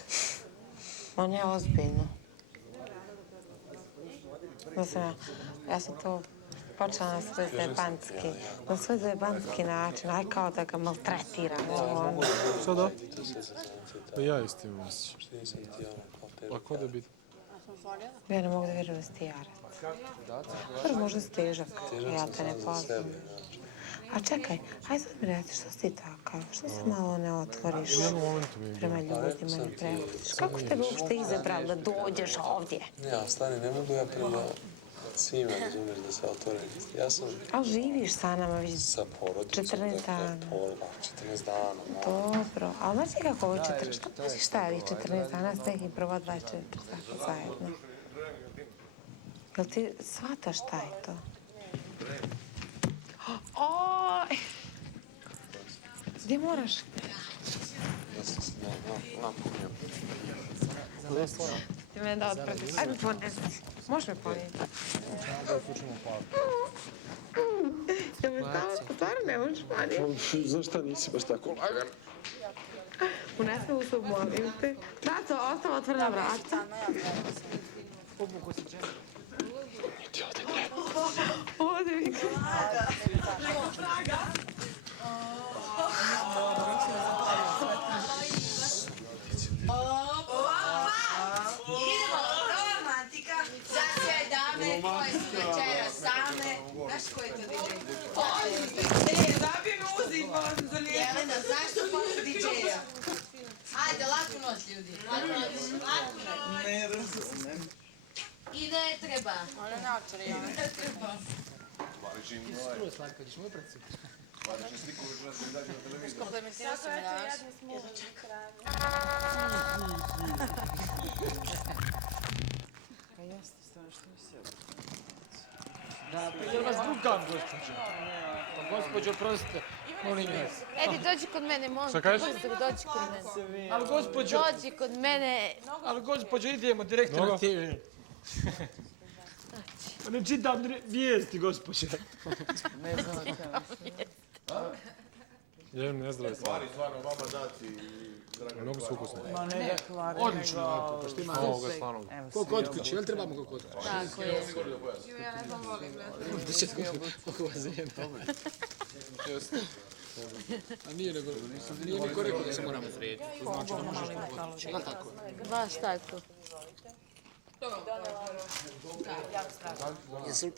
On je ozbiljno. Ja sam to počela na svoj zajebanski način, aj kao da ga maltretiram. Što da? Pa ja isto imam osjećaj. A ko da biti? Ja ne mogu da vjerujem da si ti jarac. Prvo možda si težak, ja te ne poznam. A čekaj, hajde sad mi reci, što si ti takav? Što se malo ne otvoriš prema ljudima, ne prepustiš? Kako ste uopšte izabrali da dođeš ovdje? Ja, stani, ne mogu ja prema svima, razumiješ, da se otvorim. Ja sam... Ali živiš sa nama već 14 dana. 14 dana. Dobro, ali znaš ti kako ovo 14? Znaš šta je ovih 14 dana s nekim prvo 24 sata zajedno? Jel ti shvataš šta je to? Oj! Gdje moraš? Ja sam se napunio. Ti me da otpratiš. Ajde podnesi. Možeš me ponijeti? Ja me stvarno ne možeš ponijeti. Zašto nisi baš tako lagan? Unesi me u sobu, molim te. Braco, ostava otvorena vrata. Ti ovdje treba. Ovdje mi kada. Znaš ko je to DJ? Zabij muzik, pa vam zalijepo. Jelena, zašto poli DJ-a? Ajde, laku noć, ljudi. Ne razumem. I ne treba. Ona načari, ja. Ne treba. Skoro slatko, ćeš mu uprati. Komplementirao si mi danas. Pa jeste, stvarno što mi se... Da, pa je vas drugam, gospođo. Pa gospođo, prostite. Molim vas. Edi, dođi kod mene, molim. Šta kažeš? Dođi kod mene. Ali gospođo... Dođi kod mene. Ali gospođo, idemo direktno na TV. Ne čitam vijesti, gospođo. Ne znam Jem nezdrave stvari. Stvarno, vama dati... Mnogo su ukusne. Ma ne da kvari. Odlično, ovako, pa što ima... Ovoga stvarno. Ko kod kuće, jel trebamo ko kod kuće? Tako je. Ja ne znam, volim gledati. Možda će koliko vas zajema. A nije niko rekao da se moramo srediti. To znači da možeš kod kuće, jel tako? Baš tako.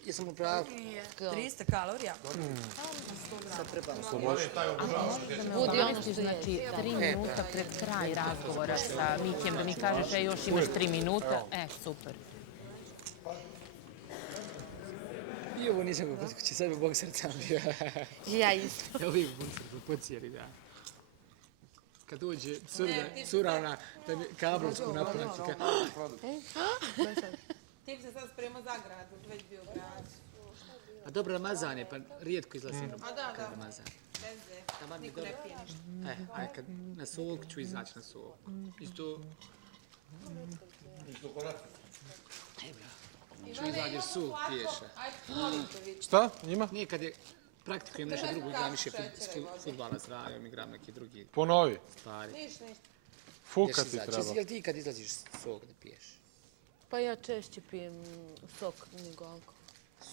Jesam u pravu? 300 kalorija. Budi ono što znači 3 minuta pred kraj razgovora sa Mikijem, da mi kažeš, još imaš 3 minuta. Super. I ovo nisam kod kuće, sad bi Bog srca bio. Ja isto. Ja uvijek Bog srca pocijeli, da. Kad dođe cura ona, da mi kablovsku naplaći. Ti bi se sad spremao za grad, već bio grad. A dobro, Ramazan je, pa rijetko izlazim kad Ramazan. Veze, niko ne pije ništa. Aj, kad na sok ću izaći na sok. Isto... Ću izaći jer sok piješe. Šta? Njima? Nije kad je... Praktikujem nešto drugo, igram više futbala s Rajom, igram neki drugi Ponovi. stvari. Ništa. Fuka ti treba. Jel ti kad izlaziš sok da piješ? Pa ja češće pijem sok nego alkohol.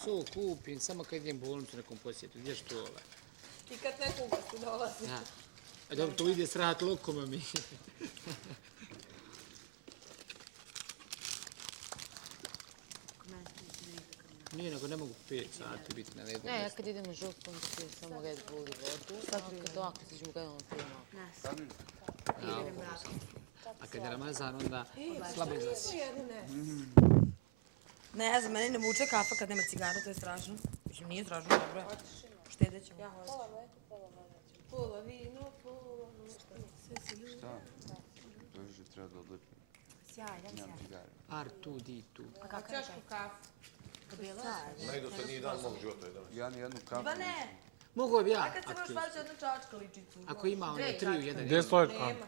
Sok kupim, samo kad idem u bolnicu nekom posjetu, gdje što ove? I kad neko u gostu dolazi. Ja. A dobro, to ide s rat lokoma mi. Nije, nego ne mogu 5 sati biti na jednom Ne, ja mjestu. kad idem na žurku, onda pijem samo Red Bull i vodu. A kad ovako siđem u gledom, pijem malo. A kad je Ramazan, onda slabo izlasi. Ne znam, meni ne vuče kafa kad nema cigara, to je strašno. Mislim, nije strašno, dobro je. Štedit ćemo. Pola vino, pola nošta. Šta? Dođe, treba da odlepim. Nemam cigare. R2D2. A kako je čašku kafu? Najdosadniji dan mog života je danas. Ja ni jednu kafu Ba ne! Mogu bi ja. A kad se možeš vaći jednu čačkaličicu? Ako ima ono 3 u 1. Gdje stoji? Nema.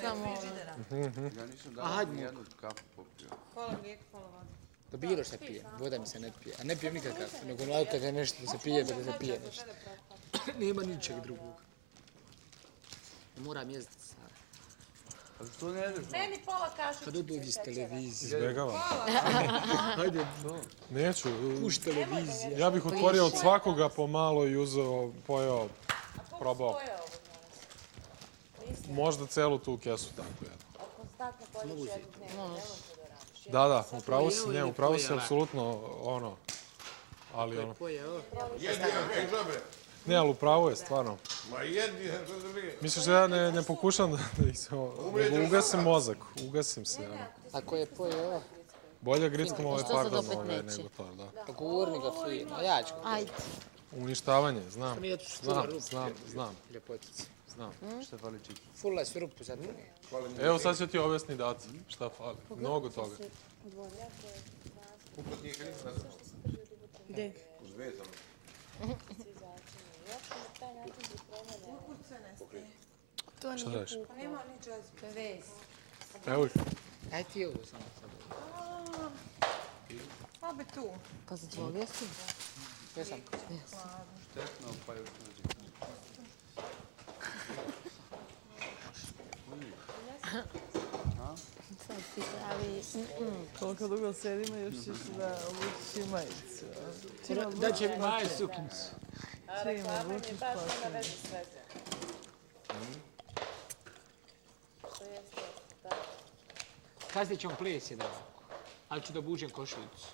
Samo frižidera. Ja nisam danas ni jednu kafu popio. Pola mlijeka, pola vode. Da bilo šta pije, voda mi se ne pije. A ne pijem nikad kafu, nego ono kad je nešto da se pije, da se pije nešto. Nema ničeg drugog. Moram jesti sad. A što ne jedeš? Meni pola kašice. Kad odu iz televizije. Izbjegavam. Hajde, Neću. puš televizije. Ja bih otvorio od svakoga pomalo i uzeo, pojeo, probao. Možda celu tu kesu tako jedno. Konstantno pojedeš jednu dnevnu. Da, upravo si, ne, upravo si apsolutno ono, ali ono, ne, ali upravo je stvarno. Ma jedni, što se brije. Misliš da ja ne pokušam da ih se, nego ugasim mozak, ugasim se, ono. Ako je pojeo, Bolje grickam Što sad pardon opet neće? nego to, da. ako urni ga fino, a ja ću. Ajde. Uništavanje, znam, Nije tu fula rupu. znam. Ljepotice. Znam. Šta fali čips? Fula su rupu sad nije. Evo sad će ti objasni dati šta fali. Mnogo toga. Gdje? Uz vezano. To Šta nije radiš? kuh. Nema ničeg. To je vez. Evo ih. Aj ti ovo samo sad. Pa bi tu. Pa zatvorio si? Jesam. Štetno, pa još uđe. Sad ti pravi... Koliko dugo sedimo, još ćeš da obučiš i majicu. Da će mi maju suknicu. Čim obučiš pa Kasnije ćemo plesje da ali ću da obučem košuljicu.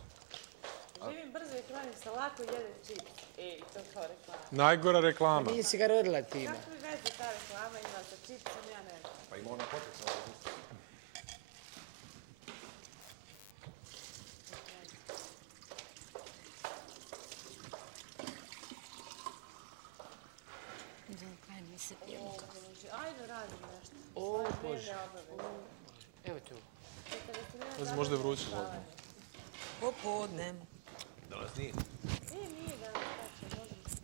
Živim brzo i hranim se lako, jedem čips. Ej, to kao reklama. Najgora reklama. Nisi ga rodila time. Kako mi veze ta reklama ima sa čipsom, ja ne znam. Pa ima ona potica. Kaj mi se pijemo kafu. Ajde, radim nešto. O, Bože. Evo te ovo. Pazi, možda je vruće voda. Popodne. Danas nije. Nije danas tačno, možda.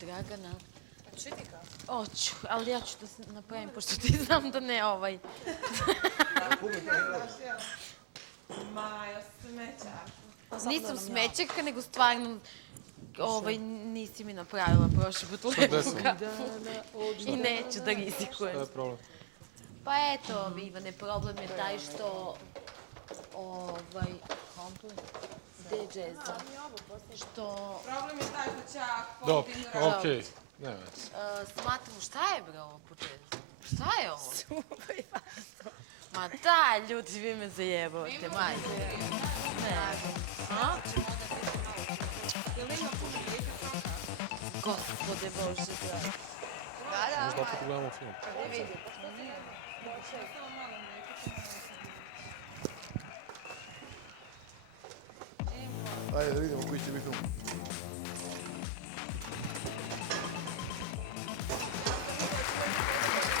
Dragana. Hoću, ali ja ću da se napravim, pošto ti znam da ne ovaj. Maja, smećarka. Nisam smećarka, nego stvarno nisi mi napravila prošli put lepu kafu. I neću da rizikujem. Šta je problem? Pa eto, Ivane, problem je taj što... Gde je džeza? Što... Problem je taj što će ja Dobro, okej. Ne već. Smatram, šta je bre ovo po džezu? Šta je ovo? Suva i vaso. Ma daj, ljudi, vi me zajebavate, majke. Ne. A? Gospode Bože, dragi. Možda opet gledamo film. Ajde da vidimo koji će biti film.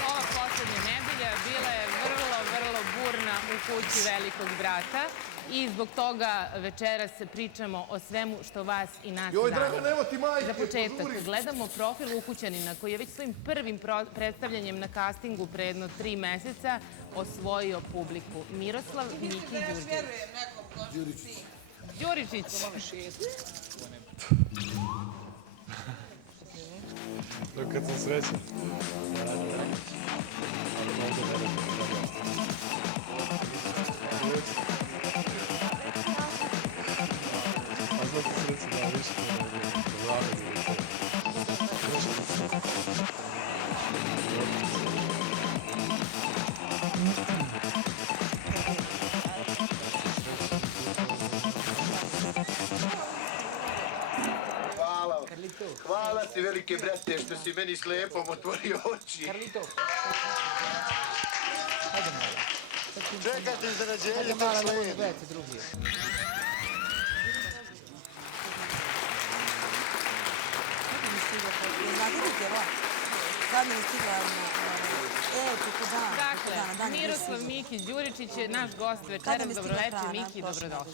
Ova poslednja nedelja bila je vrlo burna u kući Velikog brata i zbog toga večeras pričamo o svemu što vas i nas zanima. Joj, Dragan, evo ti majke! Za početak, gledamo profil ukućanina koji je već svojim prvim predstavljanjem na castingu pre jedno 3 meseca osvojio publiku. Miroslav Miki Đuričić. Đuričić. Kad sam srećan. A zato srećan, da, više Hvala ti, velike brate, što si meni s lepom otvorio oči. Carlito. Čekajte izrađenje, to sledi. Dakle, Miroslav Miki Đuričić je naš gost večeras. Dobroveče, Miki, dobrodošao.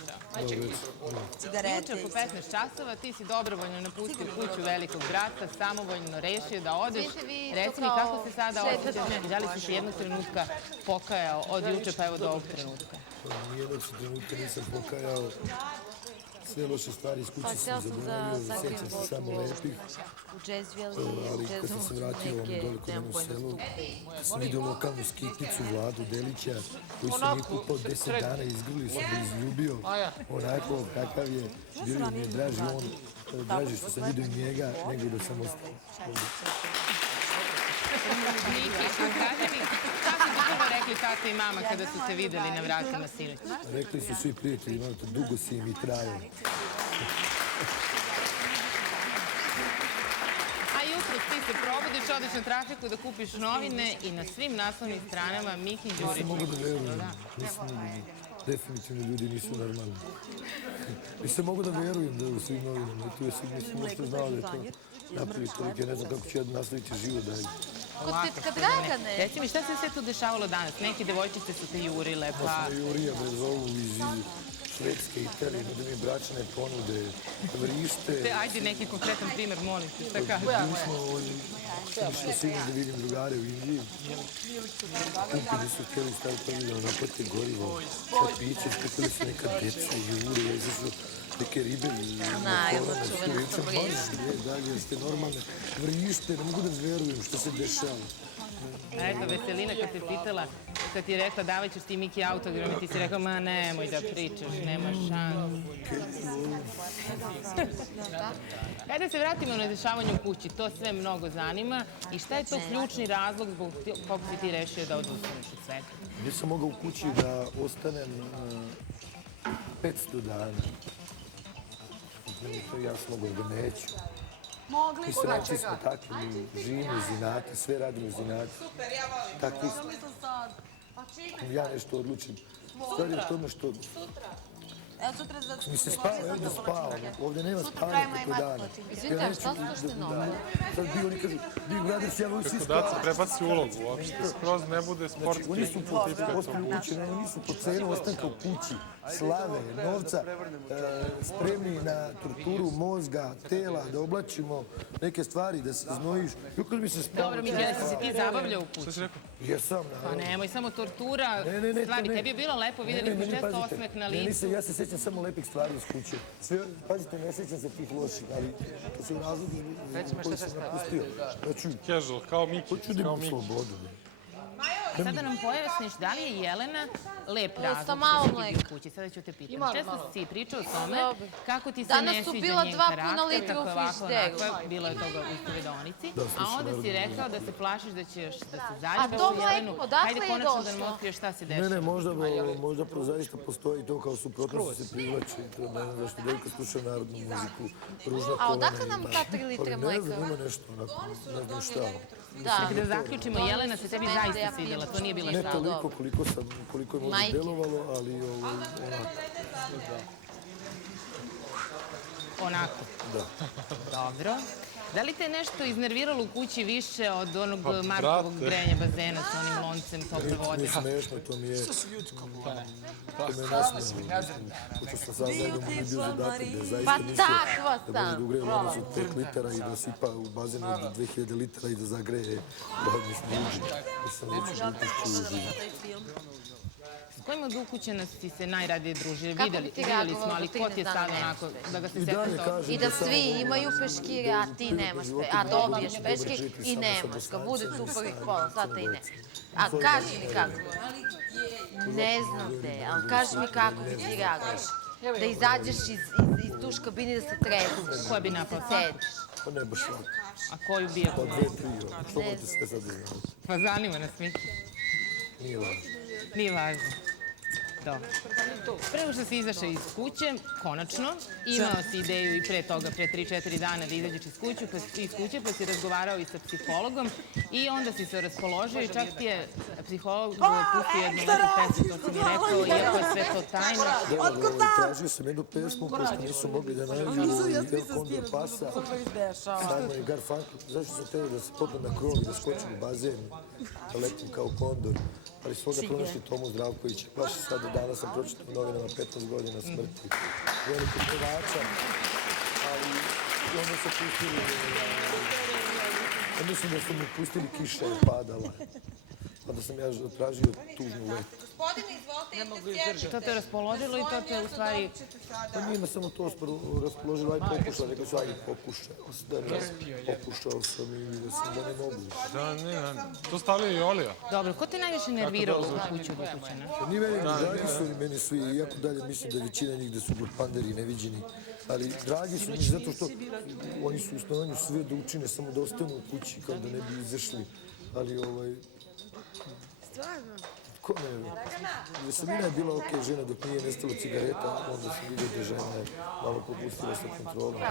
Juče oko 15 časova ti si dobrovoljno napustio kuću Velikog brata, samovoljno rešio da odeš. Reci mi kako se sada osjećaš i da li si se jednog trenutka pokajao od juče pa evo do ovog trenutka? Nijednog se trenutka nisam pokajao. Sve loše stvari iz kuće sam zaboravio, sjećam se samo lepih. Ali kad sam se vratio ovom dole kod jednom selu, sam vidio lokalnu skitnicu Vladu Delića, koji sam ih upao 10 dana i izgrlio sam ga izljubio. Onako kakav je, bio mi je draži on, draži što sam vidio njega, nego da sam ostao. Miki, kaži mi, šta su ti prvo rekli tata i mama kada su te videli na vratima sinoć? Rekli su svi prijatelji, malo to dugo si im i trajao. A jutro ti se probudiš, odeš na trafiku da kupiš novine i na svim naslovnim stranama Miki Đuričić. Nisam mogu da verujem, definitivno ljudi nisu normalni. Nisam mogu da verujem da je u svim novinama i tu je sigurno nisam možda znao da je to napravi tolike, ne znam kako ću ja nastaviti život dalje. Kod tetka Dragane. Reci mi, šta se sve tu dešavalo danas? Neke devojčice su te jurile, pa... Ja sam jurija me zovu iz Švedske, Italije, da mi bračne ponude, vrište. Ajde neki konkretan primer, molim te, šta kažeš? Išao sinoć da vidim drugare u Indiji. Kupili su htjeli staviti paviljon, naplate gorivo, kapiće, skupili su neka deca, jure, jezišu neke ribe i korona, što rećem, baš dalje, ste normalne, vrište, ne mogu da verujem što se dešava. Eto, Veselina kad te pitala, kad ti je rekla davaj ćeš ti Miki autogram i ti si rekao, ma nemoj da pričaš, nema šanse. Ajde da se vratimo na dešavanje u kući, to sve mnogo zanima i šta je to ključni razlog zbog kog si ti rešio da odustaneš od svega? Nisam mogao u kući da ostanem 500 dana. Ja sam mogao da neću. Mi sreći smo takvi, mi živimo iz inata, sve radimo iz inata. Takvi smo. Ja nešto odlučim. Stvar je u tome što... Mi se spava, ovdje spava. Ovdje nema spavanja preko dana. Izvinite, šta slušate novo? Sad bi oni kažu, Big Brothers, ja volim svi spavati. Kako da se prebaci ulogu uopšte, skroz ne bude sportski. Oni su po kući, oni nisu po cenu ostanka u kući. slave, novca, spremni na torturu mozga, tela, da oblačimo neke stvari, da se znojiš. Dobro, Miki, da si se ti zabavljao u kući. Jesam, Pa nemoj, samo tortura stvari. Tebi je bilo lepo, vidjeli smo često osmeh na licu. Ja se sjećam samo lepih stvari iz kuće. Pazite, ne sjećam se tih loših, ali to su razlogi koji sam napustio. Casual, kao Miki. Hoću da imam slobodu. Sada nam pojasniš da li je Jelena lep razlog što si ti u kući. Sada ću te pitati. Često si pričao o tome kako ti se ne sviđa njen karakter, kako je ovako onako, bilo je toga u ispovedonici, a onda si rekao da se plašiš da ćeš da se zaljubiš u Jelenu. Hajde konačno da nam otkriješ šta se dešava. Ne, možda zaista postoji to kao suprotnost se privlači. Ne znam zašto devojka sluša narodnu muziku, ružna kolena. A odakle nam ta 3 litre mleka? Ne znam, ima nešto, ne znam šta. Da zaključimo, Jelena se tebi zaista svidjela, to nije bila šala. Ne toliko koliko je možda delovalo, ali onako. Da. Dobro. Da li te nešto iznerviralo u kući više od onog Markovog grenja bazena sa onim loncem tople vode? Nije smešno, to mi je... To me nasmijelo. Pošto sam sad zajedno mu nije bio zadatak da je zaista mislio da može da ugreje lonac od 5 litara i da sipa u bazen od 2000 litara i da zagreje mislim veću glupošću u životu. S kojim od ukućena si se najradije družili? Vidjeli smo, ali ko ti je sad onako da ga se seta toga? I da svi imaju peškire, a ti nemaš peškire. A dobiješ peškir i nemaš ga. Bude tu prvih pola sata i ne. A kaži mi kako. Ne znam te, ali kaži mi kako bi ti reaguješ. Da izađeš iz tuš kabine da se tresiš. Koja bi napao? Pa ne baš svako. A koju bi je? Pa 2-3. Što možete sve sad da znate? Pa zanima nas, Miki. Nije važno. Nije važno. Dobro. Pre nego što si izašao iz kuće, konačno, imao si ideju i pre toga, pre 3-4 dana da izađeš iz kuće, pa si razgovarao i sa psihologom i onda si se raspoložio i čak ti je psiholog pustio jednu lepu pesmu, to si mi rekao, iako je sve to tajno. Tražio sam jednu pesmu, pošto nisu mogli da nađu El Condor Pasa, Simon i Garfunkel. Zašto sam teo da se popnem na krov i da skočim u bazen, da letim kao kondor. Ali su onda pronašli Tomu Zdravkovića. Baš sada danas sam pročitao u novinama 15 godina smrti. Velikog pevača, ali onda su pustili... Mislim da su mu pustili Kiša je padala. Onda sam ja tražio tužnu letu. To te raspoložilo i to te u stvari... Pa nije me samo to raspoložilo, aj pokušao, rekao su, ajde pokušao sam i vidio sam da ne mogu. Da, ne, to stavljaju i Olija. Dobro, ko te najviše nervirao u kuću od ukućena? Nije meni, dragi su i meni su i jako dalje mislim da većina njih da su glupanderi, neviđeni. Ali dragi su mi zato što oni su u stanju sve da učine, samo da ostanu u kući kao da ne bi izašli. Ali Stvarno? Ko ne? Veselina je bila okej žena dok nije nestalo cigareta, onda sam vidio da žena je malo popustila sa kontrolom.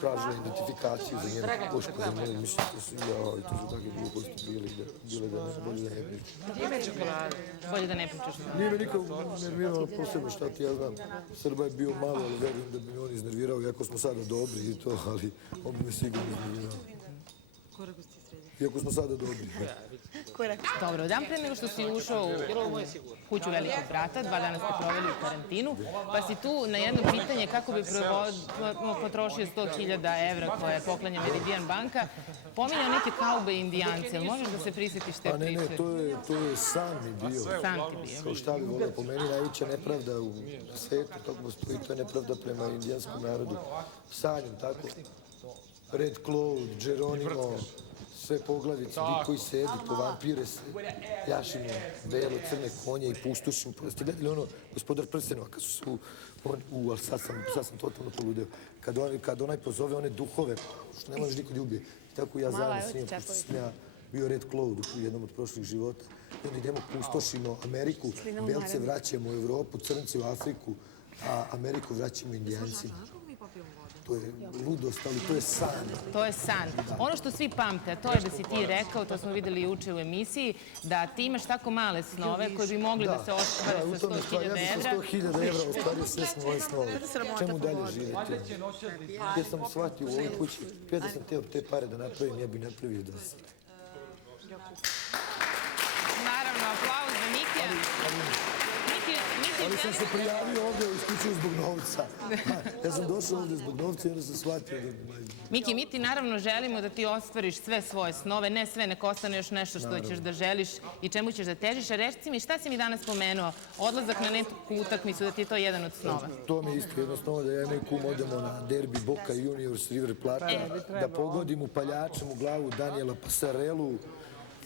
Tražila identifikaciju za njenu košku, da ne mislim da su i to su takve gluposti bile da ne bolje da ne pričam. Bolje da ne pričaš. Nije me nikad nerviralo posebno, šta ti ja znam. Srba je bio malo, ali verujem da bi me on iznervirao, iako smo sada dobri i to, ali on bi me sigurno iznervirao. Iako smo sada dobri. Dobro, dan pre nego što si ušao u kuću velikog brata, 2 dana ste proveli u karantinu, pa si tu na jedno pitanje kako bi potrošio 100.000 evra koje poklanja Meridian banka, pominjao neke kaube indijance. Možeš da se prisjetiš te priče? Ne, to je san mi bio. San ti bio. Kao šta bi volio, po meni najveća nepravda u svijetu, to je nepravda prema indijanskom narodu. Sanjam tako. Red Cloud, Geronimo, sve poglavice, vi koji sedi, po vampire se, jašinu, belo, crne konje i pustošinu. Ste gledali ono, Gospodar prstenova, kad su se ali sad sam totalno poludeo. Kad onaj pozove one duhove, što ne možeš niko da ubije. I tako ja zajedno s njim, pošto sam ja bio Red Cloud u jednom od prošlih života. I onda idemo, pustošimo Ameriku, belce vraćamo u Evropu, crnce u Afriku, a Ameriku vraćamo indijancima. To je ludost, ali to je san. To je san. Ono što svi pamte, a to je da si ti rekao, to smo videli juče u emisiji, da ti imaš tako male snove koji bi mogli da se ostvare sa 100.000 evra. Ja sam 100.000 evra ostvario sve svoje snove. Čemu dalje živjeti? Ja sam shvatio u ovoj kući, ja da sam teo te pare da napravim, ja bi napravio da se. Naravno, aplauz za Mikija. Miki sam se prijavio ovdje isključivo zbog novca. Ja sam došao ovdje zbog novca i onda sam shvatio da... Miki, mi ti naravno želimo da ti ostvariš sve svoje snove, ne sve, nek ostane još nešto što ćeš da želiš i čemu ćeš da težiš. A reci mi, šta si mi danas pomenuo? Odlazak na neku utakmicu, da ti je to jedan od snova? To mi je isto jednostavno da ja i moj kum odemo na derbi Boca Juniors River Plata, da pogodim upaljačem u glavu Daniela Pasarelu,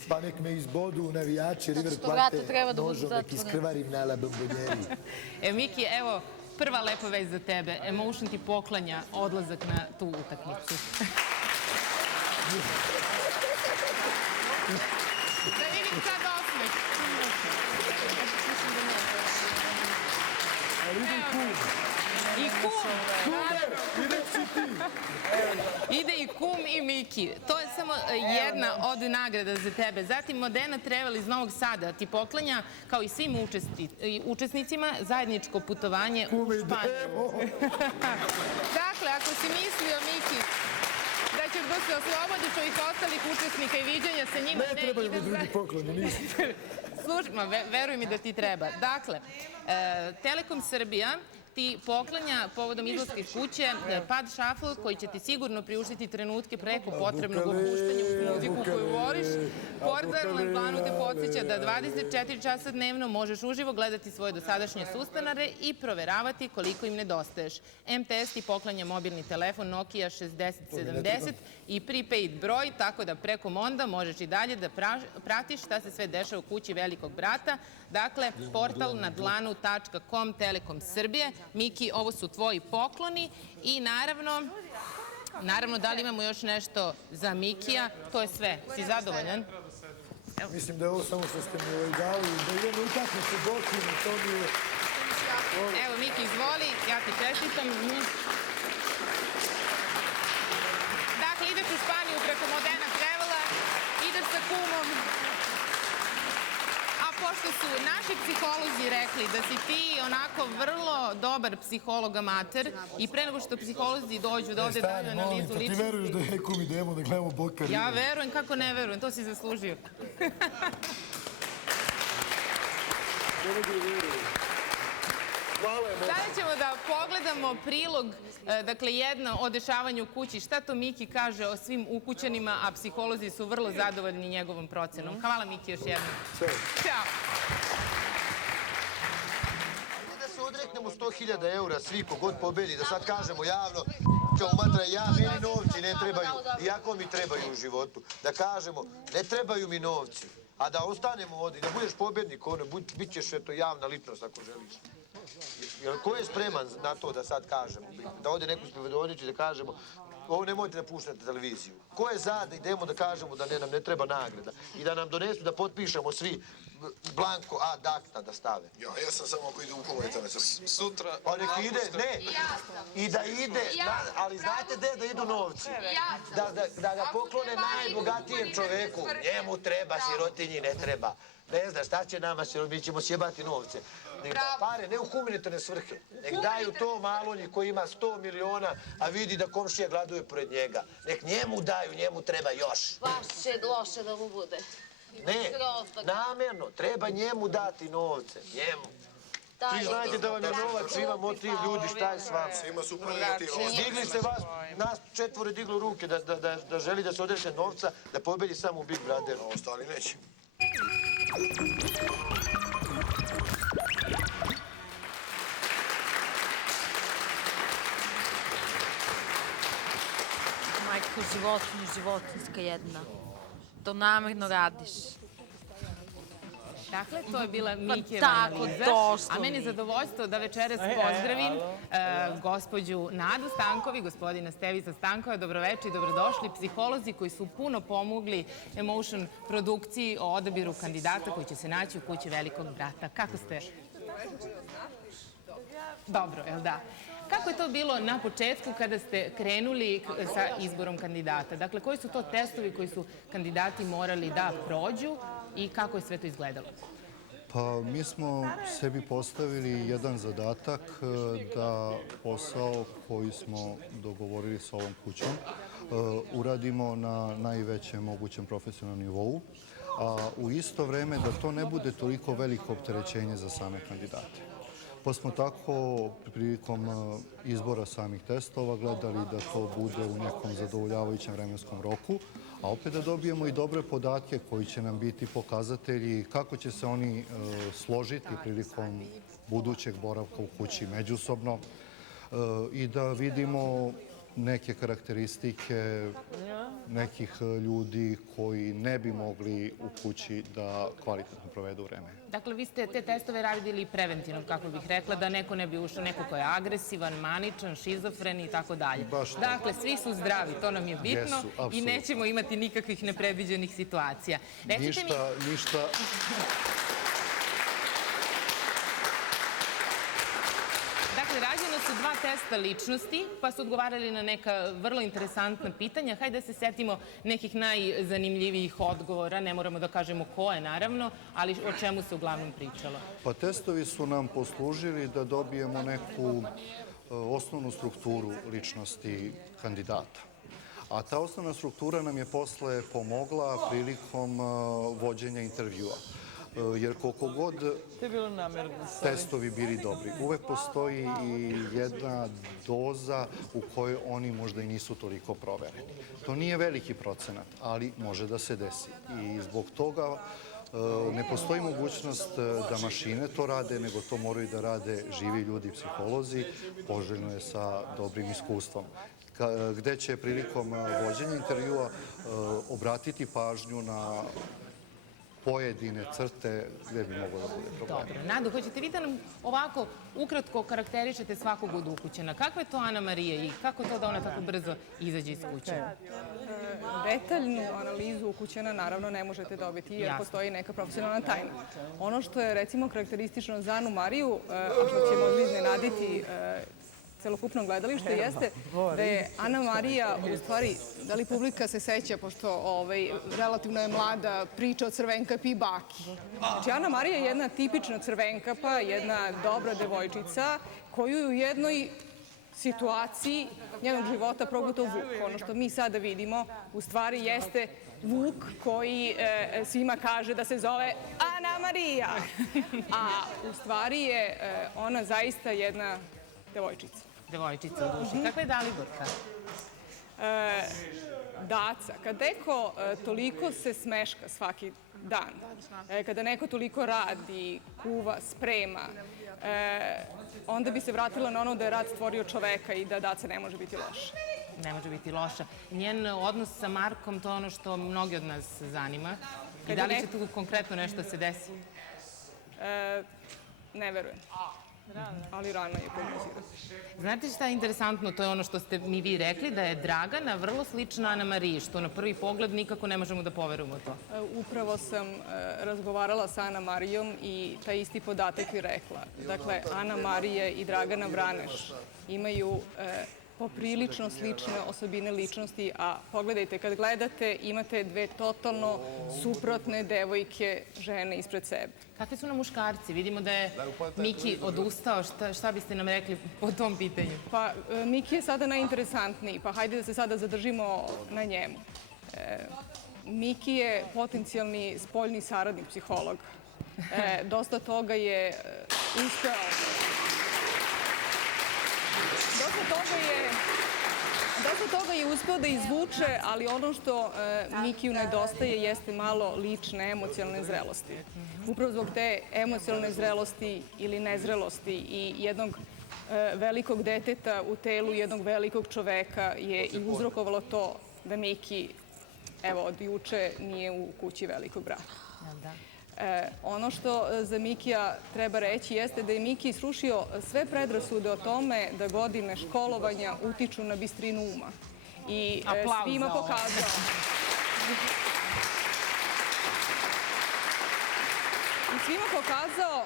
pa nek me izbodu navijači River Plate, nožom nek iskrvarim na la bombonjeri. Miki, evo, prva lepa vez za tebe. Emotion ti poklanja odlazak na tu utakmicu. Da vidim sad osmeh. I kum. Ide i kum i Miki. To je samo jedna od nagrada za tebe. Zatim Modena Travel iz Novog Sada ti poklanja, kao i svim učesnicima, zajedničko putovanje u Španiju. Dakle, ako si mislio, Miki, da ćeš da se oslobodiš ovih ostalih učesnika i viđanja sa njima... Ne trebaju mi drugi pokloni, nisam. Slušaj, veruj mi da ti treba. Dakle, Telekom Srbija ti poklanja povodom izlaska iz kuće pad šafl koji će ti sigurno priuštiti trenutke preko potrebnog opuštanja uz muziku koju voliš. Portal na planu te podsjeća da 24 časa dnevno možeš uživo gledati svoje dosadašnje sustanare i proveravati koliko im nedostaješ. MTS ti poklanja mobilni telefon Nokia 6070 i prepaid broj, tako da preko Monda možeš i dalje da pratiš šta se sve dešava u kući velikog brata. Dakle, portal na dlanu.com Telekom Srbije. Miki, ovo su tvoji pokloni i naravno, da li imamo još nešto za Mikija? To je sve. Si zadovoljan? Mislim da je ovo samo što ste mi dali, da idemo i tako se bokimo, to mi je... Evo, Miki, izvoli, ja ti čestitam. Dakle, ideš u Španiju preko Modena Travela, ideš sa kumom. Pošto su naši psiholozi rekli da si ti onako vrlo dobar psiholog amater i pre nego što psiholozi dođu da ovde daju analizu ličnosti... Ti veruješ da je kum idemo da gledamo Boca River? Ja verujem, kako ne verujem, to si zaslužio. Sada ćemo da pogledamo prilog, dakle jedno o dešavanju u kući. Šta to Miki kaže o svim ukućanima, a psiholozi su vrlo zadovoljni njegovom procenom. Hvala Miki još jednom. Ćao. Da se odreknemo 100.000 eura svi kogod pobedi, da sad kažemo javno, kao matra, meni novci ne trebaju, iako mi trebaju u životu. Da kažemo, ne trebaju mi novci, a da ostanemo ovdje, da budeš pobednik, bit ćeš javna ličnost ako želiš. Jer ko je spreman na to da sad kažemo, da ovdje neku ispovedonicu i da kažemo ovo nemojte da puštate televiziju. Ko je za da idemo da kažemo da nam ne treba nagrada i da nam donesu da potpišemo svi blanko ad acta da stave. Ja sam samo ako ide u humanitarne sutra. Pa nek ide, ne, i da ide, ali znate gde da idu novci? Da ga poklone najbogatijem čoveku, njemu treba, sirotinji ne treba. Ne znaš, šta će nama sirotinji, mi ćemo sjebati novce. Nek da pare, ne u humanitarne svrhe, nek daju to malonji koji ima 100 miliona, a vidi da komšija gladuje pored njega. Nek njemu daju, njemu treba još. Baš će loše da mu bude. Ne, namjerno, treba njemu dati novce, njemu. Svi znajte da vam je novac, svima motiv ljudi, šta je s vama? Svima su puni motiv. Digli ste vas, nas 4 diglo ruke da želi da se odreće novca, da pobedi samo u Big Brother. Ostali neće. Majko, životinjska jedna. To namjerno radiš. Dakle, to je bila Mikijeva analiza. A meni je zadovoljstvo da večeras pozdravim gospođu Nadu Stankovi, gospodina Stevica Stankova. Dobroveče i dobrodošli psiholozi koji su puno pomogli Emotion produkciji o odabiru kandidata koji će se naći u kući velikog brata. Kako ste? Dobro, jel da? Kako je to bilo na početku kada ste krenuli sa izborom kandidata? Dakle, koji su to testovi koji su kandidati morali da prođu i kako je sve to izgledalo? Pa mi smo sebi postavili jedan zadatak da posao koji smo dogovorili s ovom kućom uradimo na najvećem mogućem profesionalnom nivou, a u isto vreme da to ne bude toliko veliko opterećenje za same kandidate. Pa smo tako prilikom izbora samih testova gledali da to bude u nekom zadovoljavajućem vremenskom roku, a opet da dobijemo i dobre podatke koji će nam biti pokazatelji kako će se oni složiti prilikom budućeg boravka u kući međusobno i da vidimo neke karakteristike nekih ljudi koji ne bi mogli u kući da kvalitetno provedu vreme. Dakle, vi ste te testove radili preventivno, kako bih rekla, da neko ne bi ušao, neko ko je agresivan, maničan, šizofren i tako dalje. Dakle, svi su zdravi, to nam je bitno i nećemo imati nikakvih nepredviđenih situacija. Ništa. Dakle, rađena su 2 testa ličnosti, pa su odgovarali na neka vrlo interesantna pitanja. Hajde da se setimo nekih najzanimljivijih odgovora, ne moramo da kažemo ko je, naravno, ali o čemu se uglavnom pričalo. Pa testovi su nam poslužili da dobijemo neku osnovnu strukturu ličnosti kandidata. A ta osnovna struktura nam je posle pomogla prilikom vođenja intervjua. Jer koliko god testovi bili dobri, uvek postoji i jedna doza u kojoj oni možda i nisu toliko provereni. To nije veliki procenat, ali može da se desi. I zbog toga ne postoji mogućnost da mašine to rade, nego to moraju da rade živi ljudi, psiholozi, poželjno je sa dobrim iskustvom, gde će prilikom vođenja intervjua obratiti pažnju na pojedine crte gde bi moglo da bude problema. Dobro. Nado, hoćete vi da nam ovako ukratko karakterišete svakog od ukućana? Kakva je to Ana Marija i kako to da ona tako brzo izađe iz kuće? Detaljnu analizu ukućana naravno ne možete dobiti jer postoji neka profesionalna tajna. Ono što je recimo karakteristično za Anu Mariju, a što će možda iznenaditi celokupno gledalište, jeste da je Ana Marija, u stvari, da li publika se seća, pošto relativno je mlada, priča o Crvenkapi i baki. Znači, Ana Marija je jedna tipična Crvenkapa, jedna dobra devojčica, koju u jednoj situaciji njenog života progutao Vuk. Ono što mi sada vidimo, u stvari, jeste Vuk koji svima kaže da se zove Ana Marija. A u stvari je ona zaista jedna devojčica. Devojčica u duši. Kakva je Daliborka? Daca. Kad neko toliko se smeška svaki dan, kada neko toliko radi, kuva, sprema, onda bi se vratila na ono da je rad stvorio čoveka i da Daca ne može biti loša. Ne može biti loša. Njen odnos sa Markom, to je ono što mnogi od nas zanima. I da li će tu konkretno nešto se desi? Ne verujem. Ali rano je prognozirati. Znate šta je interesantno? To je ono što ste mi vi rekli, da je Dragana vrlo slična Ana Mariji, što na prvi pogled nikako ne možemo da poverujemo to. Upravo sam razgovarala sa Ana Marijom i taj isti podatak je rekla. Dakle, Ana Marija i Dragana Vraneš imaju poprilično slične osobine ličnosti, a pogledajte, kad gledate, imate 2 totalno suprotne devojke, žene ispred sebe. Kakvi su nam muškarci? Vidimo da je Miki odustao. Šta biste nam rekli po tom pitanju? Pa, Miki je sada najinteresantniji, pa hajde da se sada zadržimo na njemu. Miki je potencijalni spoljni saradnik psihologa. Dosta toga je uspeo. Dosta toga je uspeo da izvuče, ali ono što Mikiju nedostaje jeste malo lične, emocionalne zrelosti. Upravo zbog te emocionalne zrelosti ili nezrelosti i jednog velikog deteta u telu jednog velikog čoveka je i uzrokovalo to da Miki, evo, od juče nije u kući velikog brata. Ono što za Mikija treba reći jeste da je Miki srušio sve predrasude o tome da godine školovanja utiču na bistrinu uma. I svima pokazao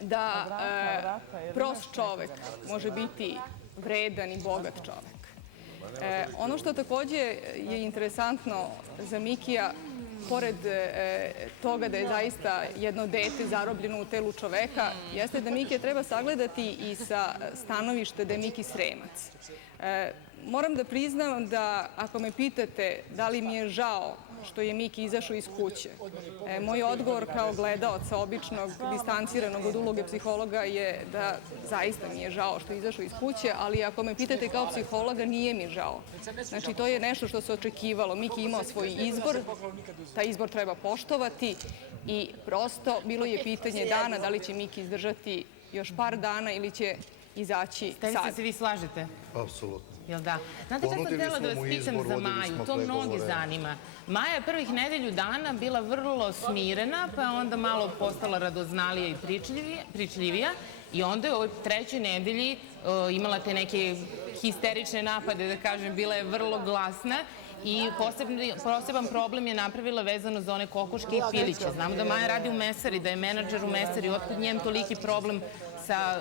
da prost čovek može biti vredan i bogat čovek. Ono što takođe je interesantno za Mikija, pored toga da je zaista jedno dete zarobljeno u telu čoveka, jeste da Mikija treba sagledati i sa stanovišta da je Miki Sremac. Moram da priznam da, ako me pitate da li mi je žao što je Miki izašao iz kuće. Moj odgovor kao gledaoca običnog, distanciranog od uloge psihologa je da zaista mi je žao što je izašao iz kuće, ali ako me pitate kao psihologa, nije mi žao. Znači, to je nešto što se očekivalo. Miki je imao svoj izbor, taj izbor treba poštovati i prosto bilo je pitanje dana da li će Miki izdržati još par dana ili će izaći sad. Stanica, se vi slažete? Apsolutno. Jel da? Znate šta sam htjela da vas pitam za Maju? To mnogi zanima. Maja je prvih nedelju dana bila vrlo smirena, pa je onda malo postala radoznalija i pričljivija i onda je u ovoj trećoj nedelji imala te neke histerične napade, da kažem, bila je vrlo glasna i poseban problem je napravila vezano za one kokoške i piliće. Znamo da Maja radi u mesari, da je menadžer u mesari, otkud njem toliki problem sa...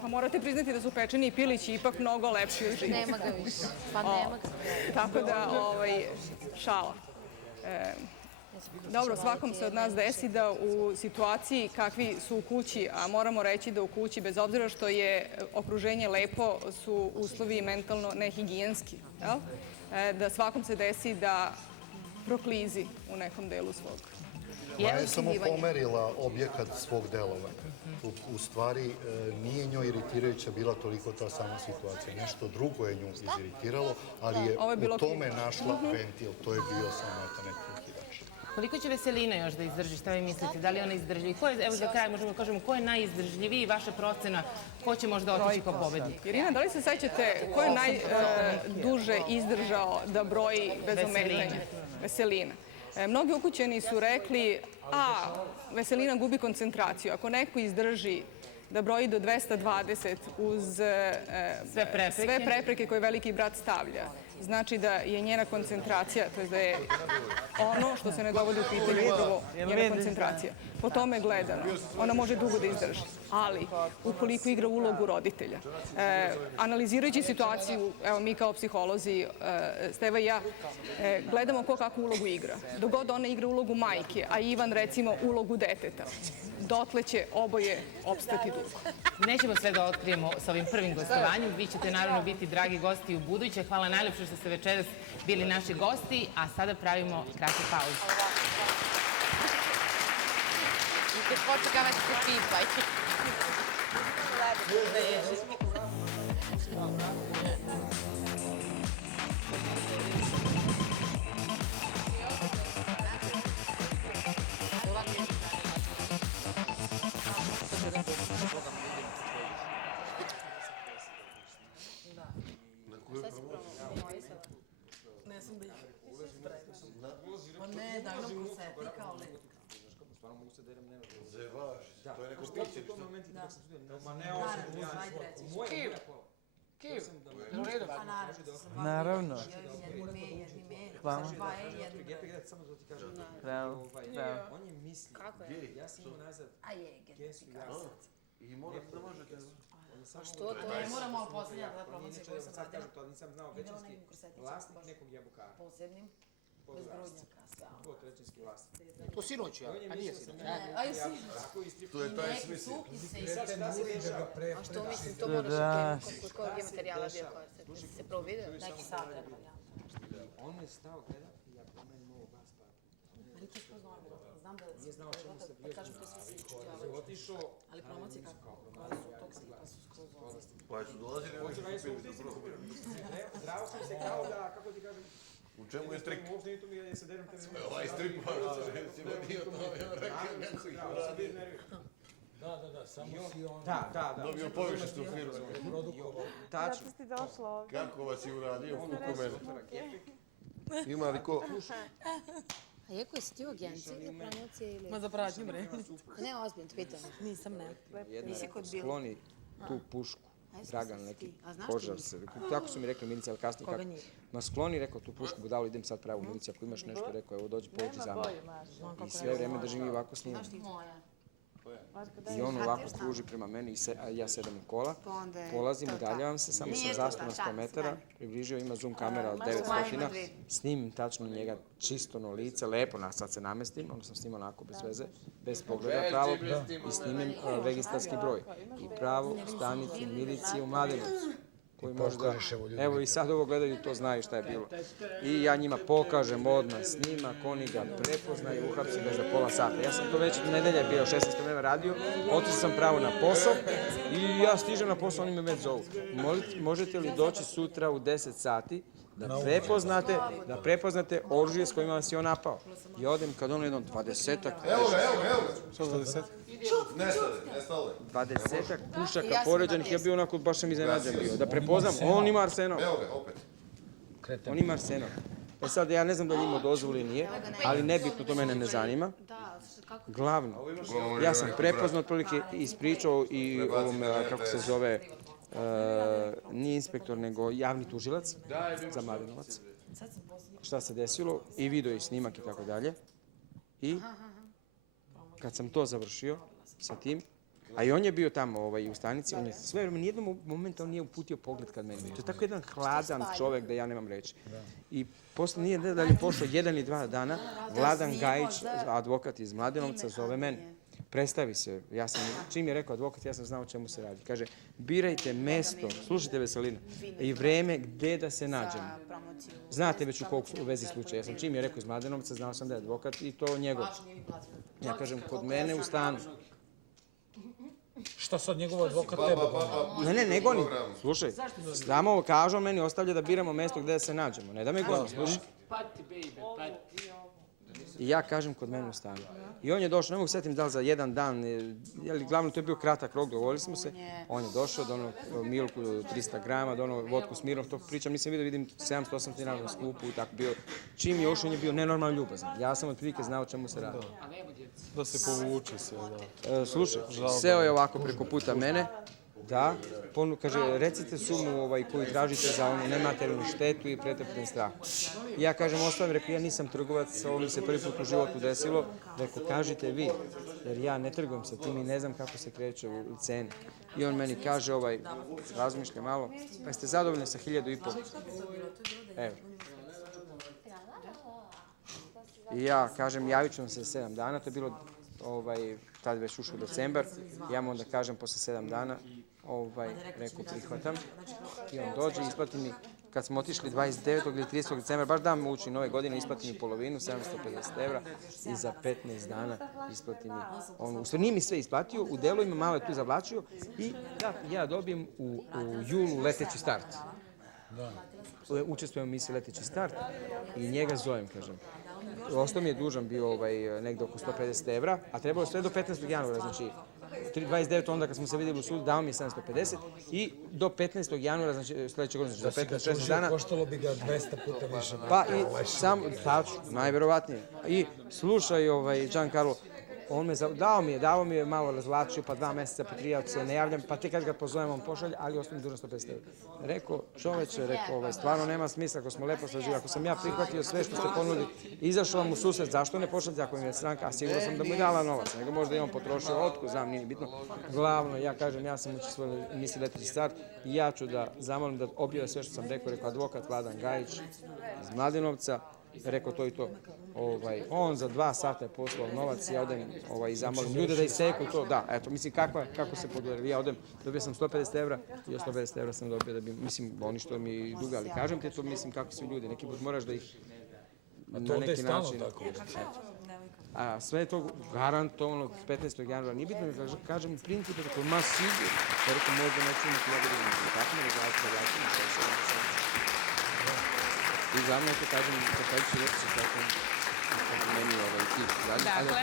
Pa morate priznati da su pečeni pilići ipak mnogo lepši od živih. Nema ga više. Pa nema ga. Tako da, šala. Dobro, svakom se od nas desi da u situaciji kakvi su u kući, a moramo reći da u kući, bez obzira što je okruženje lepo, su uslovi mentalno nehigijenski. Da svakom se desi da proklizi u nekom delu svog. Maja je samo pomerila objekat svog delovanja. U stvari, nije njoj iritirajuća bila toliko ta sama situacija. Nešto drugo je nju iziritiralo, ali je u tome našla ventil. To je bio samo neki prekidač. Koliko će Veselina još da izdrži? Šta vi mislite? Da li ona izdržljivi? Evo za kraj možemo da kažemo ko je najizdržljiviji, vaša procena, ko će možda otići kao pobednik? Irina, da li se sećate ko je najduže izdržao da broji bez ometanja? Veselina. Mnogi ukućeni su rekli, Veselina gubi koncentraciju. Ako neko izdrži da broji do 220 uz sve prepreke koje veliki brat stavlja, znači da je njena koncentracija, to je da je ono što se ne dovodi u pitanje upravo njena koncentracija. Po tome gledano, ona može dugo da izdrži, ali ukoliko igra ulogu roditelja. Analizirajući situaciju, evo mi kao psiholozi, Steva i ja, gledamo ko kakvu ulogu igra. Dok god ona igra ulogu majke, a Ivan recimo ulogu deteta, dotle će oboje opstati dugo. Nećemo sve da otkrijemo sa ovim prvim gostovanjem. Vi ćete naravno biti dragi gosti u buduće. Hvala najlepše što ste večeras bili naši gosti, a sada pravimo kratku pauzu. I kad počekavate se pipaj. Ne sam da ih ma ne, da nam konseti kao le. Stvarno mogu se da idem Zevaš, to je neko piće. Ma ne osim ja. Kiv. Kiv. Naravno. Hvala. On je mislio. Kako je? Ja sam imao nazad. A je, I morate da možete. A što to je? Moramo posljednja da promocija koju sam radila. To nisam znao, većinski vlasnik nekog jabukara. Posebnim, bez grudnjaka, sve ono. To je većinski vlasnik. To sinoć, a nije sinoć. A i sinoć. To je taj smisao. A što mislim, to moraš kod kojeg je materijala bio koji se prvo vidio? Neki sat, On je stao gledati i ja pomenim ovo vas pa. Ali to je skroz normalno. Znam da nije znao čemu se bio. Kažem, to je sve sličiti. Otišao. Ali promocije kako? Koje su tog tipa su skroz odlični. Pa su dolazili Zdravo sam se kao da, kako ti kažem, u čemu je trik? Uopšte nije to mi je se derem tebe. Ovaj strip, recimo, dio to je rekao kako ih uradio. Da, samo si on... Da. Dobio povišicu firmu. Tačno. Zato si došla ovdje. Kako vas je uradio, kuku mene. Ima li ko? A Jeko, jesi ti u agenciji za promocije ili... Ma za pratnju bre. Ne, ozbiljno, pitam. Nisam, ne. Nisi kod bila. Skloni tu pušku. Dragan neki požar se. Tako su mi rekli milicija, ali kasnije kako. Ma skloni, rekao tu pušku budalu, idem sad pravu miliciju, ako imaš nešto, rekao, evo dođi pođi za mene. I sve vreme držim i ovako snimam. I on ovako kruži prema meni, a ja sedam u kola, polazim, udaljavam se, samo sam zastao na 100 metara, približio, ima zoom kamera od 900, snimim tačno njega čisto na lice, lepo sad se namestim, onda sam snimao onako bez veze, bez pogleda pravog i snimim registarski broj. I pravo stanicu milicije u Mladenovcu. koji možda, evo i sad ovo gledaju, to znaju šta je bilo. I ja njima pokažem odmah snimak, oni ga prepoznaju, uhapsim ga za pola sata. Ja sam to već nedelja bio, 16. vreme radio, otišao sam pravo na posao i ja stižem na posao, oni me već zovu. Možete li doći sutra u 10 sati da prepoznate oružje s kojima vas je on napao? I odem kad ono jedno 20-ak... Evo ga. Što 20? Nestale. 20-ak pušaka poređanih, ja bio onako, baš sam iznenađen bio. Da prepoznam, on ima arsenal. Evo ga, opet. On ima arsenal. E sad, ja ne znam da li imao dozvolu ili nije, ali nebitno, to mene ne zanima. Glavno, ja sam prepoznao otprilike ispričao i ovom, kako se zove, nije inspektor, nego javni tužilac za Mladenovac. Šta se desilo i video i snimak i tako dalje. I kad sam to završio sa tim, a i on je bio tamo u stanici, on je sve vreme, nijednog momenta on nije uputio pogled kad meni. To je tako jedan hladan čovek da ja nemam reći. I posle nije dalje pošlo 1 ili 2 dana, Vladan Gajić, advokat iz Mladenovca, zove mene. Predstavi se, čim je rekao advokat, ja sam znao o čemu se radi. Kaže, birajte mesto, slušajte Veselina, i vreme gde da se nađemo. Znate već u vezi slučaja. Ja sam čim je rekao iz Mladenovca, znao sam da je advokat i to njegov. Ja kažem, kod mene u stanu. Šta sad njegov advokat tebe? Ne, ne goni. Slušaj, samo kažu meni, ostavlja da biramo mesto gde da se nađemo. Ne da me goni, slušaj. I ja kažem kod mene u stanu. I on je došao, ne mogu setim da li za 1 dan, glavno to je bio kratak rok, dogovorili smo se. On je došao, donao milku 300 grama, donao vodku Smirnov, to pričam, nisam vidio, vidim 700-800 dinara na skupu i tako bio. Čim je ušao, on je bio nenormalno ljubazan. Ja sam otprilike znao o čemu se radi. Da se povuče se, da. Slušaj, seo je ovako preko puta mene, da, kaže, recite sumu koju tražite za onu nematerijalnu štetu i pretrpten strah. I ja kažem, ostavim, rekao, ja nisam trgovac, ovo mi se prvi put u životu desilo, rekao, kažite vi, jer ja ne trgujem sa tim i ne znam kako se kreće u ceni. I on meni kaže, razmišlja malo, pa jeste zadovoljni sa 1.500 evra. I ja kažem, javit ću vam se 7 dana, to je bilo, tad već ušao decembar, ja mu onda kažem posle 7 dana, rekao, prihvatam. I on dođe i isplati mi, kad smo otišli 29. ili 30. decembra, baš dan mu uči nove godine, isplati mi polovinu, 750 evra i za 15 dana isplati mi ono. U stvari nije mi sve isplatio, u delovima malo je tu zavlačio i ja dobijem u julu leteći start. Učestvujem u misiji Leteći start i njega zovem, kažem. Ostao mi je dužan bio negde oko 150 evra, a trebalo sve do 15. januara, znači 29. onda kad smo se vidjeli u sudu, dao mi je 750 i do 15. januara, znači sljedeće godine, znači za 15-16 dana. Koštalo bi ga 200 puta više. Pa i sam, tačno, najverovatnije. I slušaj, Giancarlo, on me dao mi je malo razvlačio, pa 2 meseca, pa 3, ja se ne javljam, pa te kad ga pozovem, on pošalje, ali ostane dužan 150 evra. Rekao, čoveče, stvarno nema smisla, ako smo lepo srađivali, ako sam ja prihvatio sve što ste ponudili, izašao vam u susret, zašto ne pošaljete ako im je stranka, a sigurno sam da mu je dala novac, nego možda i on potrošio otko, znam, nije bitno. Glavno, ja kažem, ja sam učestvovao u misiji Leteći start i ja ću da zamolim da objave sve što sam rekao, advokat Vladan Gajić iz Mladenovca, rekao to i to. On za 2 sata je poslao novac, ja odem i zamolim ljude da iseku to. Da, eto, mislim, kako se podveri. Ja odem, dobio sam 150 evra i 150 evra sam dobio da bi, mislim, oni što mi duga, ali kažem ti to, mislim, kako su ljudi, neki put moraš da ih na neki način... A sve je to garantovano 15. januara. Nije bitno da kažem u principu, tako, ma sigurno, da rekao, možda neću imati ja da vidim. Tako mi razlačimo. I za mene to kažem, kako ću reći se tako meni tip. Dakle,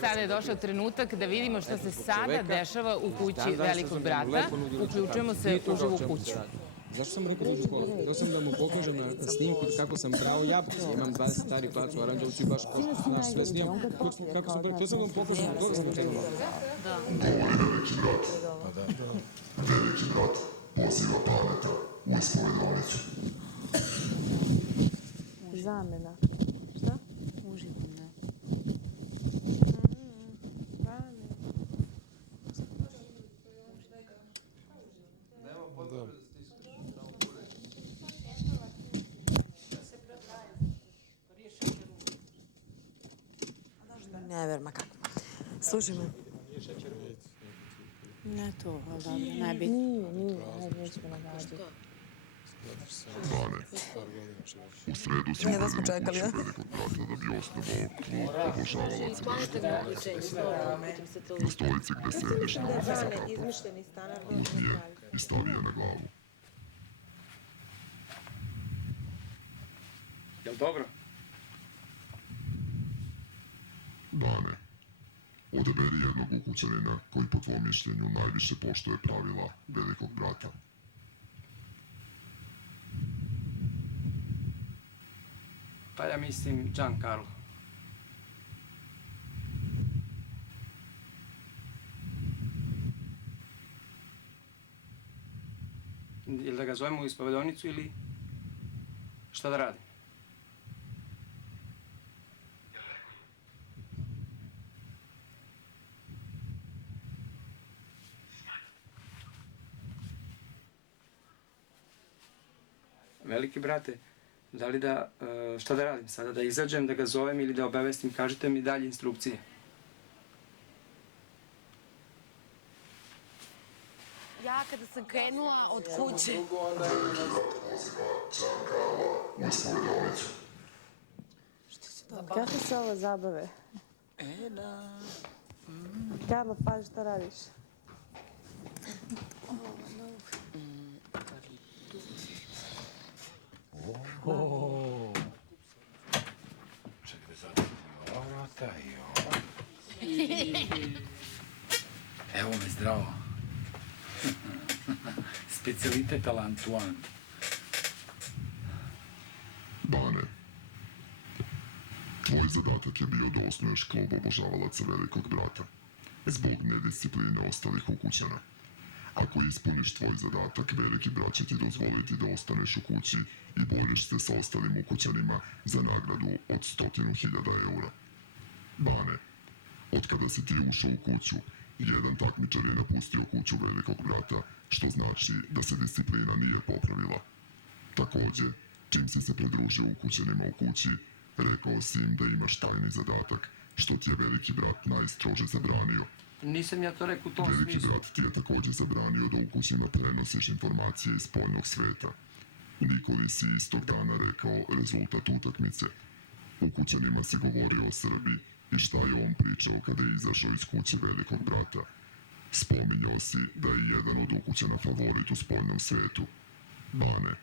sada je došao trenutak da vidimo što se sada dešava u kući Velikog brata. Uključujemo se uživo u kuću. Zašto sam rekao da uđu kola? Htio sam da mu pokažem na snimku kako sam brao jabuke. Imam 20 stari plac u Aranđelovcu i baš naš sve snimam. Kako sam brao, htio sam da mu pokažem kako sam čekao. Veliki brat poziva Baneta u ispovedonicu. Zamena. Šta? Uživo, ne. Ne ver, ma kako. Slušaj me. Ne to, ali dobro, ne bi. Nije, nećemo nagađati. Bane, u sredu smo uveli u kuću velikog brata da bi osnovao klub obožavalaca velikog brata. Na stolici gde sediš nalazi se kapu. Uzmi je i stavi je na glavu. Jel dobro? Bane, odaberi jednog ukućanina koji po tvom mišljenju najviše poštuje pravila velikog brata. Pa ja mislim Giancarlo. Ili da ga zovemo u ispovedonicu ili šta da radim? Veliki brate, da li da, šta da radim sada? Da izađem, da ga zovem ili da obavestim? Kažite mi dalje instrukcije. Ja kada sam krenula od kuće... Kako se ovo zabave? Karlo, pazi šta radiš. Čekaj, zatvorimo ova vrata i ova. Evo me, zdravo. Specijalitet ala Antoine. Bane, tvoj zadatak je bio da osnuješ klub obožavalaca velikog brata, zbog nediscipline ostalih ukućana. Ako ispuniš tvoj zadatak, veliki brat će ti dozvoliti da ostaneš u kući i boriš se sa ostalim ukućanima za nagradu od 100.000 eura. Bane, od kada si ti ušao u kuću, jedan takmičar je napustio kuću velikog brata, što znači da se disciplina nije popravila. Takođe, čim si se pridružio ukućanima u kući, rekao si im da imaš tajni zadatak, što ti je veliki brat najstrože zabranio. Nisam ja to rekao u tom smislu. Veliki brat ti je takođe zabranio da ukućima prenosiš informacije iz spoljnog sveta. Nikoli si istog dana rekao rezultat utakmice. Ukućanima si govorio o Srbiji i šta je on pričao kada je izašao iz kuće velikog brata. Spominjao si da je jedan od ukućana favorit u spoljnom svetu. Bane,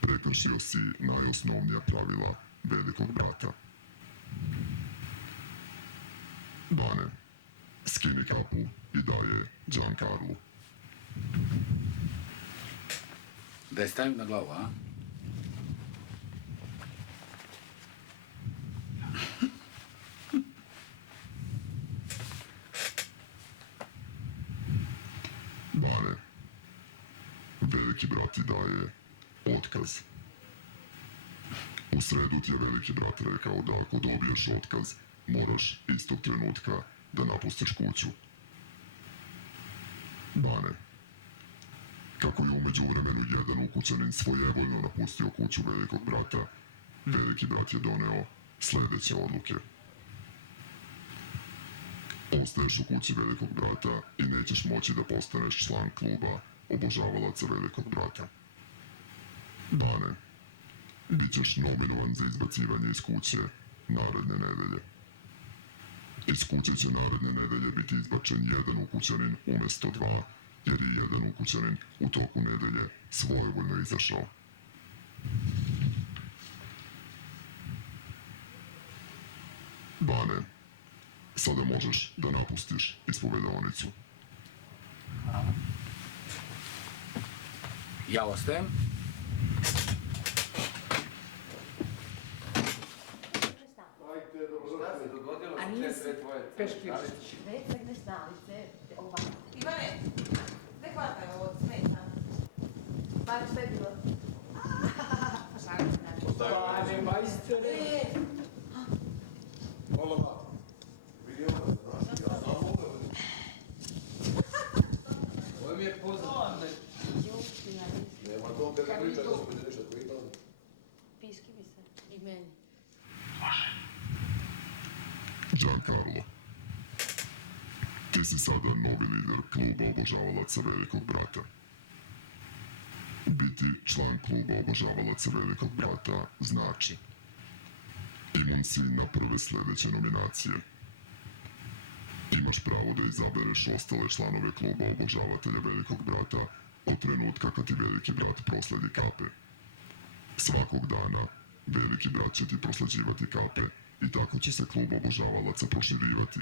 prekršio si najosnovnija pravila velikog brata. Bane, skini kapu i daje Giancarlu. Da je stavim na glavu, a? Bane, veliki brat ti daje otkaz. U sredu ti je veliki brat rekao da ako dobiješ otkaz, moraš istog trenutka da napustiš kuću. Bane, kako je umeđu vremenu jedan ukućanin svojevoljno napustio kuću velikog brata, veliki brat je doneo sledeće odluke. Ostaješ u kući velikog brata i nećeš moći da postaneš član kluba obožavalaca velikog brata. Bane, bit ćeš nominovan za izbacivanje iz kuće naredne nedelje. Iz kuće će naredne nedelje biti izbačen jedan ukućanin umesto dva, jer je jedan ukućanin u toku nedelje svojevoljno izašao. Bane, sada možeš da napustiš ispovedonicu. Ja ostajem. A nije se peški Ivane, ne hvataj ovo, smeta. Mare, šta je bilo? Pane, majstore! Olova, vidio nas, ja znam ovoga. Ovo mi je poznat. Nema to kada priča da su biti nešto koji ima. Piski bi se. I meni. Giancarlo, ti Ti si sada novi lider kluba obožavalaca Velikog brata. Biti član kluba obožavalaca Velikog brata znači: imun si na prve sljedeće nominacije. Imaš pravo da izabereš ostale članove kluba obožavatelja Velikog brata od trenutka kad ti Veliki brat prosledi kape. Svakog dana Veliki brat će ti prosleđivati kape i tako će se klub obožavalaca proširivati.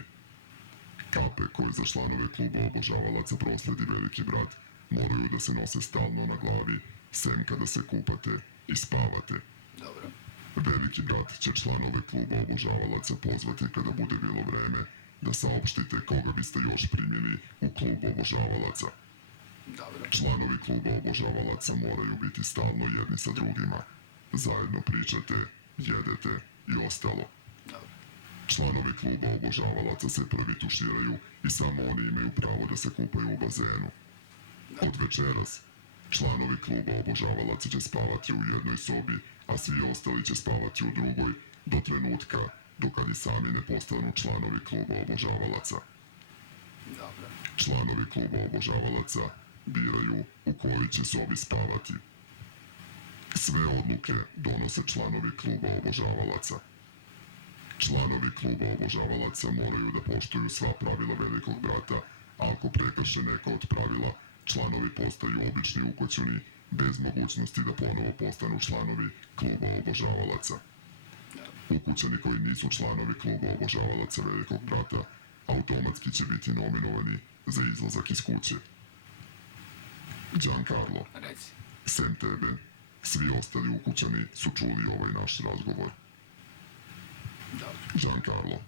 Kape koje za članove kluba obožavalaca prosledi Veliki brat moraju da se nose stalno na glavi, sem kada se kupate i spavate. Dobro. Veliki brat će članove kluba obožavalaca pozvati kada bude bilo vreme da saopštite koga biste još primili u klub obožavalaca. Dobro. Članovi kluba obožavalaca moraju biti stalno jedni sa drugima. Zajedno pričate, jedete i ostalo. Dobro. Članovi kluba obožavalaca se prvi tuširaju i samo oni imaju pravo da se kupaju u bazenu. Od večeras, članovi kluba obožavalaca će spavati u jednoj sobi, a svi ostali će spavati u drugoj, do trenutka dokad i sami ne postanu članovi kluba obožavalaca. Dobro. Članovi kluba obožavalaca biraju u kojoj će sobi spavati. Sve odluke donose članovi kluba obožavalaca. Članovi kluba obožavalaca moraju da poštuju sva pravila Velikog brata, a ako prekrše neko od pravila, članovi postaju obični ukućani, bez mogućnosti da ponovo postanu članovi kluba obožavalaca. Ukućani koji nisu članovi kluba obožavalaca Velikog brata automatski će biti nominovani za izlazak iz kuće. Giancarlo, sem tebe, svi ostali ukućani su čuli ovaj naš razgovor. Giancarlo,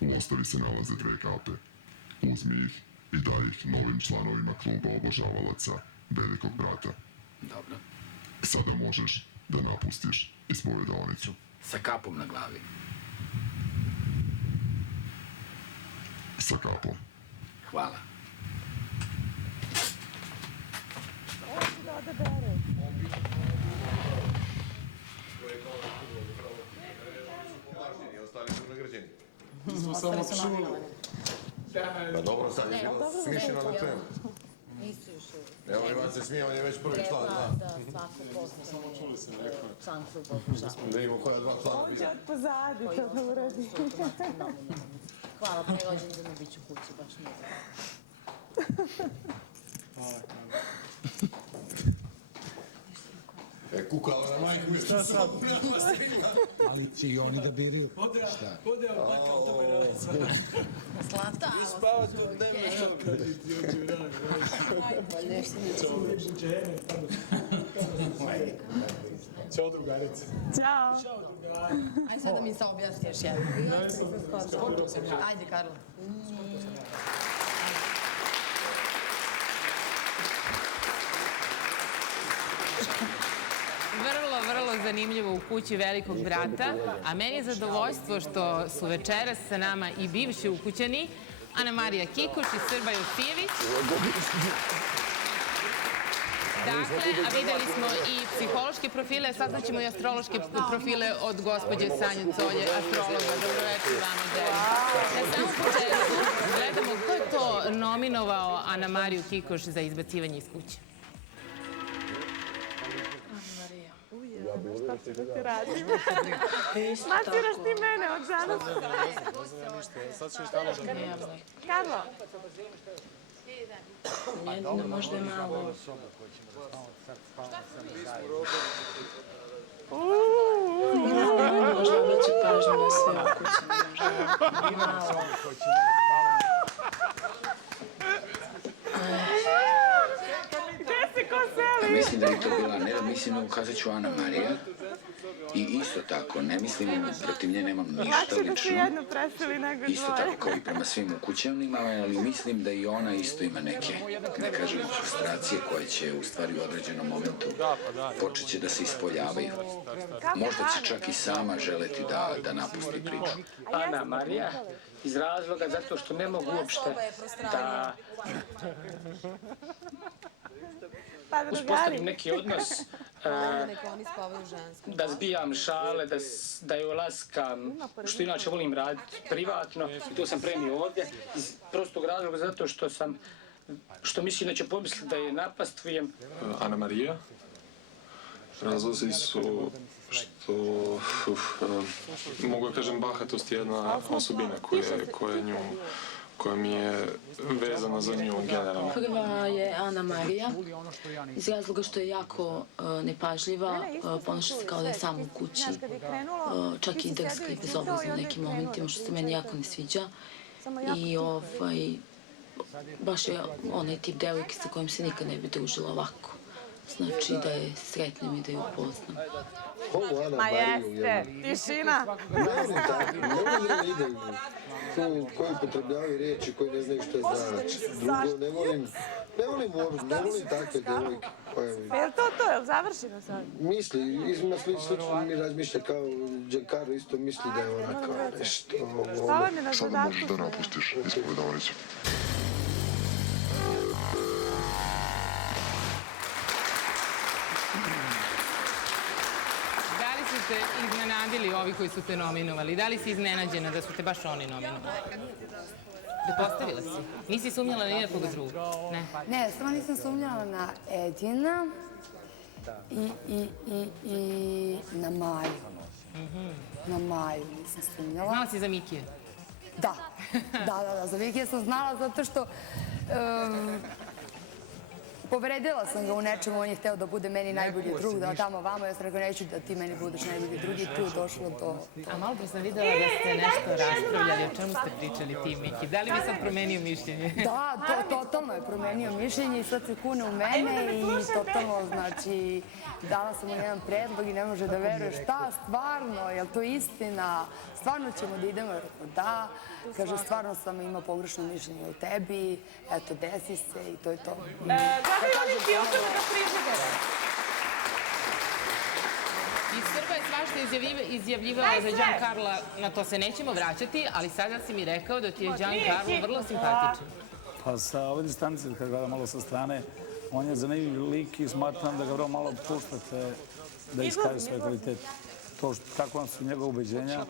u ostavi se nalaze 2 kape. Uzmi ih i daj ih novim članovima kluba obožavalaca Velikog brata. Dobro. Sada možeš da napustiš ispovedalnicu. Sa kapom na glavi. Sa kapom. Hvala. Mi smo samo čuli. Pa dobro, sad je bilo smišljeno na temu. Nisu još uvijek. Evo Ivan se smije, on je već prvi član. Da, svako posto. Samo čuli sam rekao. Član kluba obožavalaca. Da imamo koja 2 člana. On će od pozadi to da uradi. Hvala, pre rođendana bit ću kući, baš nije da. Hvala. Kukala na majku je što su obrama stigla. Ali će i oni da biraju. Šta? Podeo baka od tome nalaza. Slata. Vi spavate u dnevnoj sobi. Najbolje što neće. Ćao drugarice. Ćao. Ćao drugarice. Ajde sad da mi se objasni još jedno. Ajde, Karlo. Vrlo zanimljivo u kući Velikog brata, a meni je zadovoljstvo što su večeras sa nama i bivši ukućani, Anamarija Kikoš i Srba Josijević. Dakle, a videli smo i psihološke profile, saznaćemo i astrološke profile od gospođe Sanje Colje, astrologa. Dobroveče vama, želim. Na samom početku gledamo ko je to nominovao Anamariju Kikoš za izbacivanje iz kuće. Šta ću da ti radim? Maciraš ti mene od danas. Sad ću šta možda ne znam. Karlo. Jedino možda je malo. Možda obraća pažnju na sve okućene. Malo. Gde si ko seli? Mislim da je to bila, ne da mislim na ukazat ću Ana Marija. I isto tako, ne mislim, protiv nje nemam ništa Lakše da se lično. jedno preseli nego dvoje. Isto tako kao i prema svim ukućanima, ali mislim da i ona isto ima neke, ne kažem, frustracije koje će u stvari u određenom momentu počet će da se ispoljavaju. Možda će čak i sama želeti da napusti priču. Ana Marija, iz razloga zato što ne mogu uopšte da uspostavim neki odnos da zbijam šale, da joj laskam, što inače volim raditi privatno. I to sam premio ovdje iz prostog razloga zato što mislim da će pomisliti da je napastvujem. Ana Marija. Razlozi su što, mogu da kažem, bahatost je jedna osobina koja mi je vezana za nju generalno. Prva je Ana Marija, iz razloga što je jako nepažljiva, ponaša se kao da je sama u kući, čak i drska i bezobrazna u nekim momentima, što se meni jako ne sviđa. I baš je onaj tip devojke sa kojim se nikad ne bi družila ovako. Znači da je sretnem i da je upoznam. Ma jeste, tišina. Koji upotrebljavaju riječi koji ne znaju što znači. Drugo, ne volim takve devojke. Je li to? Je li završeno sad? Misli, ima slično mi razmišlja kao Giancarlo isto misli da je ona kao nešto. Šta vam je na Sada zadatku? možeš da napustiš ispovedavnicu. Ste iznenadili ovi koji su te nominovali? Da li si iznenađena da su te baš oni nominovali? Dopostavila si? Nisi sumnjala na nijekoga drugog? Ne? Ne, samo nisam sumnjala na Edina i na Maju. Na Maju nisam sumnjala. Znala si za Mikije? Da, za Mikije sam znala zato što povredila sam ga u nečemu, on je hteo da bude meni najbolji drug, da tamo vamo, ja sam rekao neću da ti meni budeš najbolji drug i tu je došlo do... A malo pre sam videla da ste nešto raspravljali, o čemu ste pričali ti, Miki? Da li bi sad promenio mišljenje? Da, totalno je promenio mišljenje i sad se kune u mene i totalno, znači, dala sam mu jedan predlog i ne može da veruje šta, stvarno, je li to istina? Stvarno ćemo da idemo, da, kaže, stvarno sam imao pogrešno mišljenje o tebi, eto, desi se i to je to. Kako je oni ti osobno frižidera? Iz Srba je svašta izjavljivala za Giancarla, na to se nećemo vraćati, ali sada si mi rekao da ti je Giancarlo vrlo simpatičan. Pa sa ove distance, kad gledam malo sa strane, on je zanimljiv lik i smatram da ga vrlo malo puštate da iskaže svoje kvalitete. To kako su njegove ubeđenja,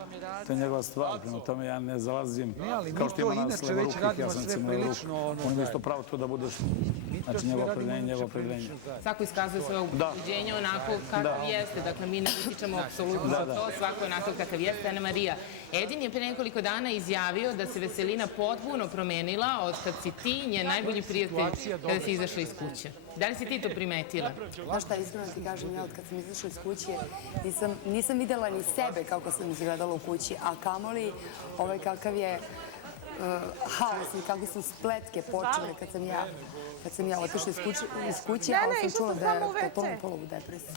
to je njegova stvar. Prema tome ja ne zalazim kao što ima nas levorukih, ja sam recimo levoruk. On ima isto pravo to da budeš, znači njegovo opredeljenje. Svako iskazuje svoje ubeđenje onako kakav jeste. Dakle, mi ne utičemo apsolutno na to, svako je onako kakav jeste. Ana Marija, Edin je pre nekoliko dana izjavio da se Veselina potpuno promenila od kad si ti njen najbolji prijatelj kada si izašla iz kuće. Da li si ti to primetila? Znaš šta, iskreno ti kažem, ja od kad sam izašla iz kuće nisam videla ni sebe kako sam izgledala u kući, a kamoli kakav je haos i kakve su spletke počele kad sam ja otišla iz kuće, ali sam čula da je totalno polovu depresija.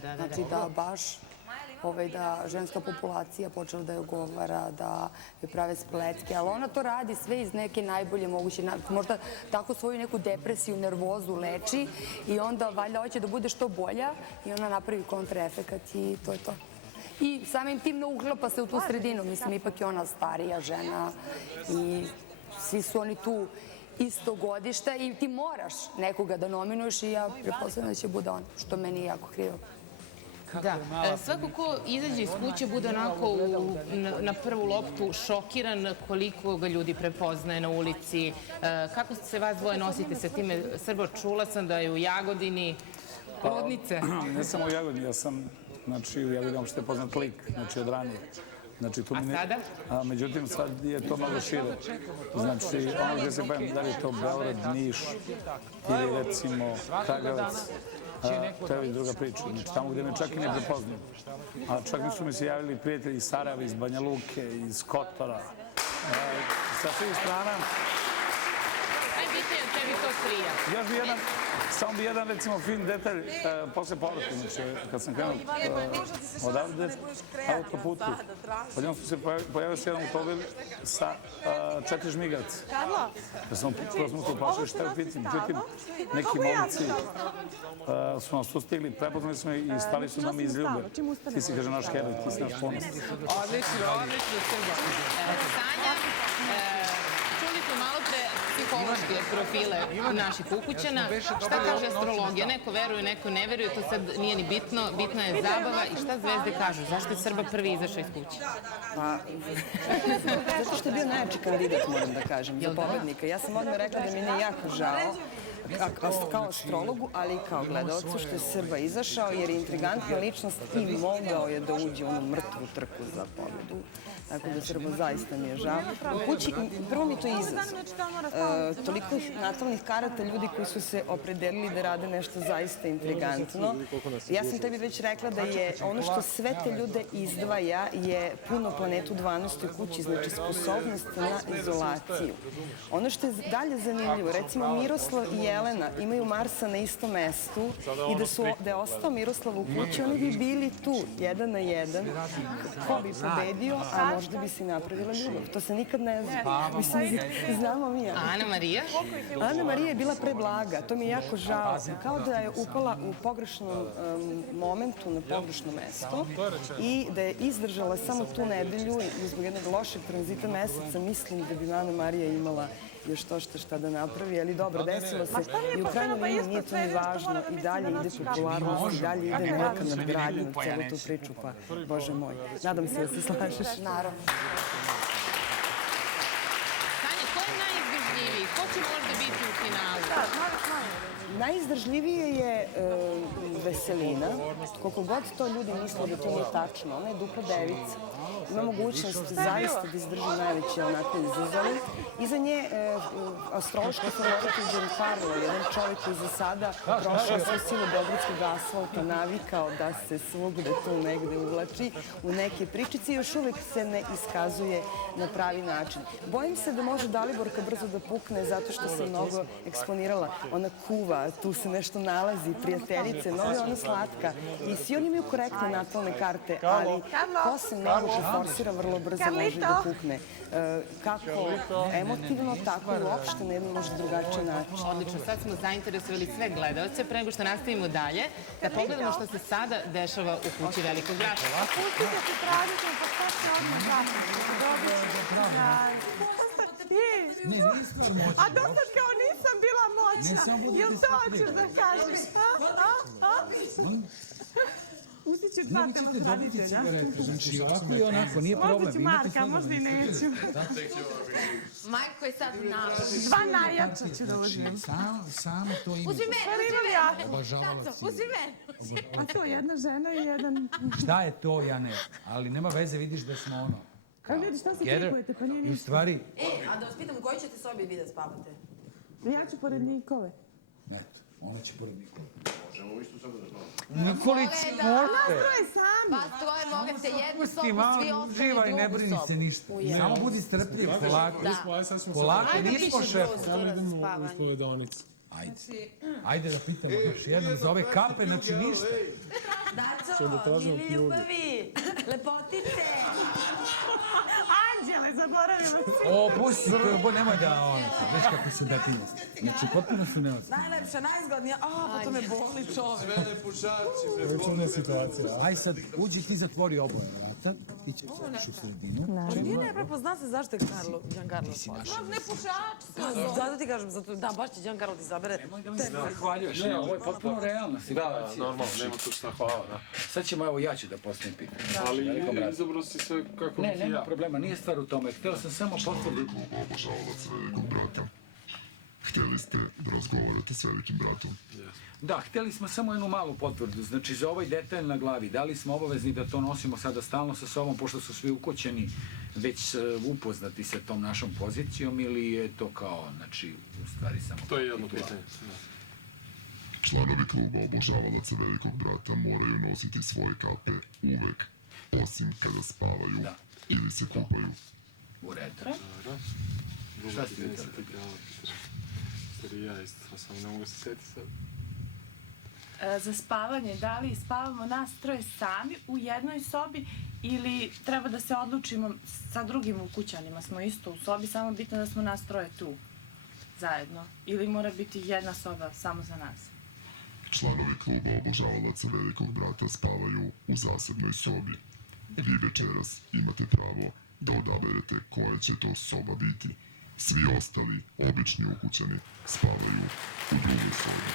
Znači da baš da ženska populacija počela da je ogovara, da joj prave spletke, ali ona to radi sve iz neke najbolje moguće, možda tako svoju neku depresiju, nervozu leči i onda valjda hoće da bude što bolja i ona napravi kontraefekat i to je to. I samim tim ne uklapa se u tu sredinu, mislim, ipak je ona starija žena i svi su oni tu isto godišta i ti moraš nekoga da nominuješ i ja pretpostavljam da će bude on, što meni je jako krivo. Da, svako ko izađe iz kuće bude onako na prvu loptu šokiran koliko ga ljudi prepoznaje na ulici. Kako se vas dvoje nosite sa time? Srbo, čula sam da je u Jagodini rodnice. Ne samo u Jagodini, ja sam, znači, ja vidim što je poznat lik, znači od ranije. A sada? Međutim, sad je to mnogo šire. Znači, ono gdje se bavim, da li je to Beograd, Niš ili recimo Kragujevac, to je druga priča. Znači, tamo gdje me čak i ne prepoznaju. A čak mi su mi se javili prijatelji iz Sarajeva, iz Banja Luke, iz Kotora. Sa svih strana... Najbitnije je tebi to strija. Još bi samo bi jedan, recimo, fin detalj posle povrata. Znači, kad sam krenuo odavde, autoputu, odjednom su se pojavio se jedan automobil sa 4 žmigavca. Ja sam smo se uplašili šta je u pitanju. Međutim, neki momci su nas sustigli, prepoznali smo i stali su nam iz ljube. Ti si, kaže, naš heroj, ti si naš ponos. Odlično, odlično, Srbo. Sanja, čuli smo malo pre astrološke profile naših ukućana. Šta kaže astrologija? Neko veruje, neko ne veruje, to sad nije ni bitno. Bitna je zabava i šta zvezde kažu? Zašto je Srba prvi izašao iz kuće? Pa, zato što je bio najjači kandidat, moram da kažem, za pobednika. Ja sam odmah rekla da mi je jako žao, kao astrologu, ali i kao gledalcu, što je Srba izašao, jer je intrigantna ličnost i mogao je da uđe u onu mrtvu trku za pobedu. Tako da Srba zaista mi je žao. U kući, prvo mi je to izazov. Toliko natalnih karata, ljudi koji su se opredelili da rade nešto zaista intrigantno. Ja sam tebi već rekla da je ono što sve te ljude izdvaja je puno planetu 12. kući, znači sposobnost na izolaciju. Ono što je dalje zanimljivo, recimo Miroslav i Jelena imaju Marsa na istom mestu i da je ostao Miroslav u kući, oni bi bili tu, 1 na 1. Ko bi pobedio, a možda bi se napravila ljubav. To se nikad ne zna. Mislim, znamo mi. Ana Marija? Ana Marija je bila preblaga. To mi je jako žao. Kao da je upala u pogrešnom momentu na pogrešno mesto i da je izdržala samo tu nedelju i zbog jednog lošeg tranzita meseca mislim da bi Ana Marija imala još to šta da napravi, ali dobro, desilo se i u krajnjoj liniji nije to ni važno i dalje ide popularnost i dalje ide neka nadgradnja u celu tu priču, pa Bože moj. Nadam se da se slažeš. Naravno. Sanja, ko je najizdržljiviji? Ko će možda biti u finalu? Najizdržljivije je Veselina. Koliko god to ljudi misle da to nije tačno, ona je dupla devica. Ima mogućnost zaista da izdrži najveće onako izazove. Iza nje astrološki favorit Giancarlo, jedan čovjek koji za sada prošao sve silu beogradskog asfalta, navikao da se svugde tu negde uvlači u neke pričice i još uvek se ne iskazuje na pravi način. Bojim se da može Daliborka brzo da pukne zato što se mnogo eksponirala. Ona kuva, tu se nešto nalazi, prijateljice, mnogo je ona slatka. I svi oni imaju korektne natalne karte, ali ko se mnogo forsira, vrlo brzo može da pukne. Kako emotivno, tako i uopšte na jedan možda drugačiji način. Odlično, sad smo zainteresovali sve gledalce. Pre nego što nastavimo dalje, da pogledamo što se sada dešava u kući Velikog brata. Pustite se tradično, pa šta će odmah A dosad kao nisam bila moćna. Jel to hoćeš da kažeš? Pustit ću dva telotraditelja. Znači, ovako i onako, nije problem. Možda ću Marka, možda i neću. Majko je sad naš. Dva najjača ću da uzmem. Samo to ima. Uzmi mene, Obožavala Taco, uzmi mene. A to jedna žena i jedan... Šta je to, Jane? Ali nema veze, vidiš da smo ono... Kako vidiš, šta se trikujete, pa nije ništa. I u stvari... A da vas pitam, u kojoj ćete sobi vi da spavate? Ja ću pored Nikole. Eto, ona će pored Nikole. Možemo u istu sobu da spavamo. Nikolić, možete. Troje sami. Vas troje možete jednu sobu, svi ostali Živaj, ne drugu brini se sobu. ništa. Samo budi strpljiv, polako. Polako, nismo šef. Idemo u ispovedonicu. Ajde da pitamo još jednom za ove kape, znači ništa. Daco, mili ljubavi, lepotice. Anđele, zaboravimo se. O, pusti, nemoj da ono, već kako su detinost. Znači, potpuno su neostavljeni. Najlepša, najzgodnija, pa to me boli čovek. Sve ne pušači, To je čudna situacija. Aj sad, uđi ti zatvori oboje vrata, ti ćeš u sredinu. Nije ne prepozna se zašto je Giancarlo plaća. Ne pušač sam. Zato ti kažem, da baš će Giancarlo ti zabere. Zahvaljuješ, ne, ovo je potpuno realna situacija. Da, normalno, nema tu šta, hvala. Sad ćemo, evo, ja ću da postavim pitanje. Ali izabrao si sve kako Ne, bih nema ja. problema, nije stvar u tome. Hteo sam samo potvrditi. Obožavalac Velikog brata. Htjeli ste da razgovarate s Velikim bratom? Da, htjeli smo samo jednu malu potvrdu. Znači, za ovaj detalj na glavi, da li smo obavezni da to nosimo sada stalno sa sobom, pošto su svi ukućeni već upoznati sa tom našom pozicijom, ili je to kao, znači, u stvari samo... To je jedno pitanje. Članovi kluba obožavalaca Velikog brata moraju nositi svoje kape uvek, osim kada spavaju ili se kupaju. U redu. Šta ste vidjeli? Stari ja isto, samo ne mogu se sjetiti sad. Za spavanje, da li spavamo nas troje sami u jednoj sobi ili treba da se odlučimo sa drugim ukućanima, smo isto u sobi, samo bitno da smo nas troje tu zajedno. Ili mora biti jedna soba samo za nas. Članovi kluba obožavalaca Velikog brata spavaju u zasebnoj sobi. Vi večeras imate pravo da odaberete koja će to soba biti. Svi ostali, obični ukućani, spavaju u drugoj sobi.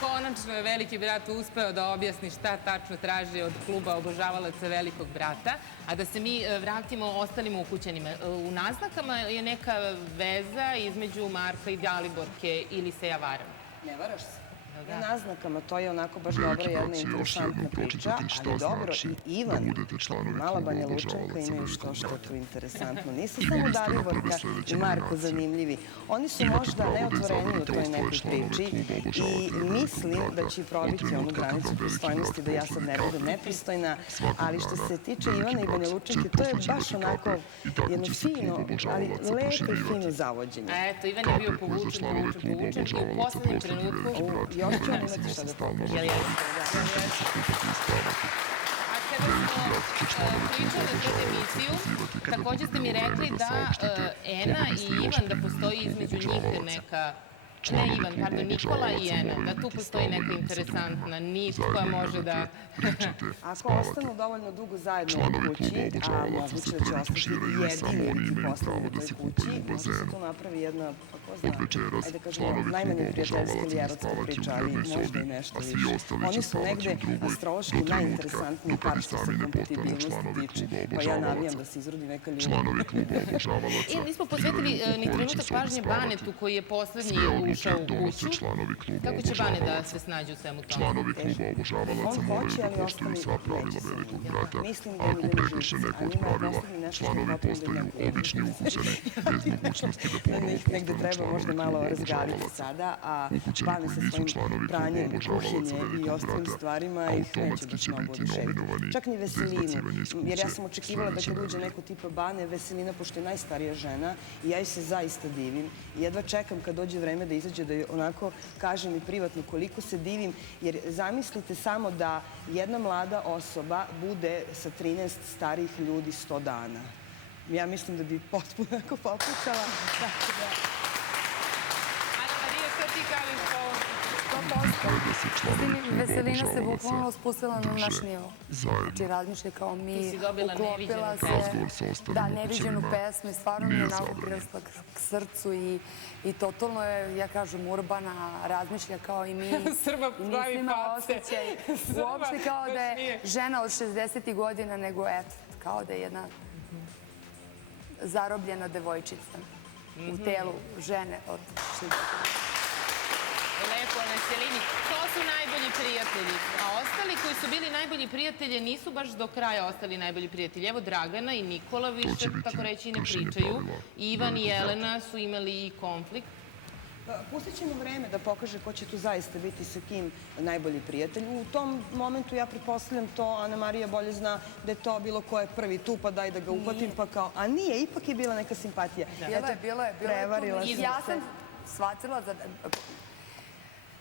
Konačno je Veliki brat uspeo da objasni šta tačno traži od kluba obožavalaca Velikog brata, a da se mi vratimo ostalim ukućanima. U naznakama je neka veza između Marka i Daliborke ili se ja varam? Ne varaš se. U naznakama to je onako baš dobra jedna interesantna priča, ali dobro, i Ivan, mala Banja Lučanka imaju što tu interesantno. Nisu samo Daliborka i Marko zanimljivi. Oni su možda neotvoreni u toj nekoj priči i mislim da će probiti onu granicu pristojnosti, da ja sad ne budem nepristojna, ali što se tiče Ivana i Banja Lučanke, to je baš onako jedno fino, ali lepo i fino zavođenje. Eto, Ivan je bio povučen i u poslednjem trenutku. Još ću vam imati šta da pokažem. A kada smo pričali pred emisiju, takođe ste mi rekli da Ena i Ivan, da postoji između njih neka... Ne Ivan, pardon, Nikola i Ena, da tu postoji neka interesantna nit koja može da... Ako ostanu dovoljno dugo zajedno u kući, a moguće da će ostati jedini ili poslednji u toj kući, može se tu napravi jedna, pa ko zna, ajde kažemo, najmanje prijateljska ili erotska priča, ali možda i nešto više. Oni su negde astrološki najinteresantniji par što se kompatibilnosti tiče, pa ja navijam da se izrodi neka ljubav. Nismo posvetili ni trenutak pažnje Banetu koji je poslednji ušao u kuću. Kako će Bane da se snađe u svemu tome? Članovi kluba obožavalaca moraju da poštuju sva pravila Velikog brata, a ako prekrše neko od pravila, članovi postaju obični ukućani, bez mogućnosti da ponovo postanu članovi kluba obožavalaca. Ukućani koji nisu članovi kluba obožavalaca Velikog brata, automatski će biti nominovani čak ni za izbacivanje Veselinu, iz kuće jer ja sam očekivala da sledeće kad uđe nedelje. neko tipa Bane, Veselina, pošto je najstarija žena, i ja joj se zaista divim. I jedva čekam kad dođe vreme da izađe, da joj onako kažem i privatno koliko se divim, jer zamislite samo da jedna mlada osoba bude sa 13 starijih ljudi 100 dana. Ja mislim da bi potpuno ako popucala. Ana Marija, što ti kažeš po ovom? Veselina se bukvalno spustila na naš nivo. Znači, razmišlja kao mi, uklopila se, da, neviđenu pesmu i stvarno mi je onako prirasla k srcu i totalno je, ja kažem, urbana, razmišlja kao i mi. Srba pravi pace. Uopšte kao da je žena od 60. godina, nego eto, kao da je jedna zarobljena devojčica u telu žene od 60. Lepo, Veselini. To su najbolji prijatelji. A ostali koji su bili najbolji prijatelji nisu baš do kraja ostali najbolji prijatelji. Evo Dragana i Nikola više, tako reći, ne pričaju. Ivan i Jelena su imali i konflikt. Pustit ćemo vreme da pokaže ko će tu zaista biti sa kim najbolji prijatelj. U tom momentu ja pretpostavljam to, Ana Marija bolje zna da je to bilo ko je prvi tu, pa daj da ga uhvatim, pa kao, a nije, ipak je bila neka simpatija. Bilo je. Prevarila sam se. Ja sam shvatila za...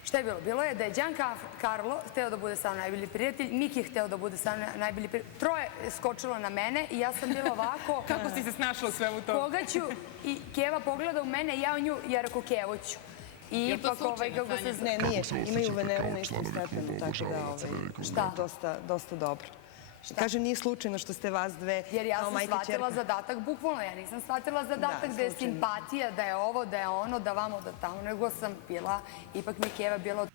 Šta je bilo? Bilo je da je Giancarlo hteo da bude sa mnom najbolji prijatelj, Miki je hteo da bude sa mnom najbolji prijatelj, troje je skočilo na mene i ja sam bila ovako... Kako si se snašla u svemu tomu? Koga ću? I Keva pogleda u mene, ja u nju, ja rekao Kevo ću. I ipak kako se... Ne, nije. Imaju Veneru na istom stepenu, tako da dosta dobro. Kažem, nije slučajno što ste vas dve jer ja sam shvatila zadatak, bukvalno, ja nisam shvatila zadatak da je simpatija, da je ovo, da je ono, da vamo, da tamo, nego sam bila, ipak mi Keva bila...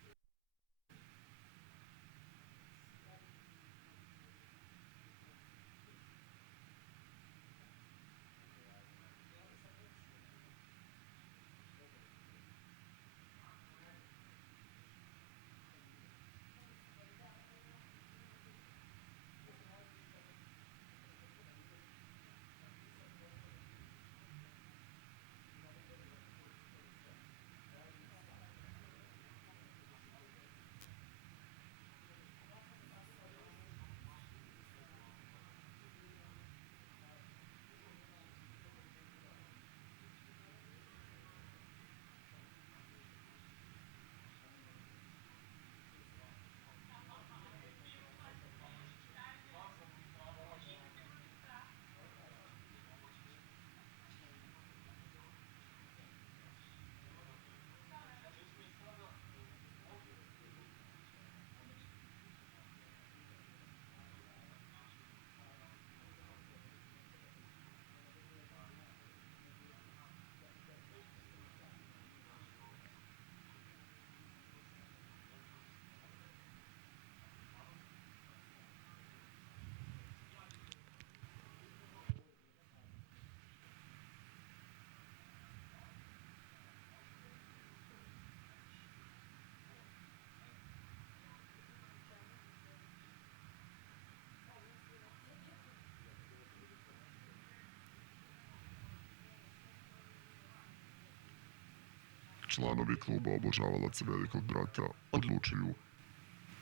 članovi kluba obožavalaca Velikog brata odlučuju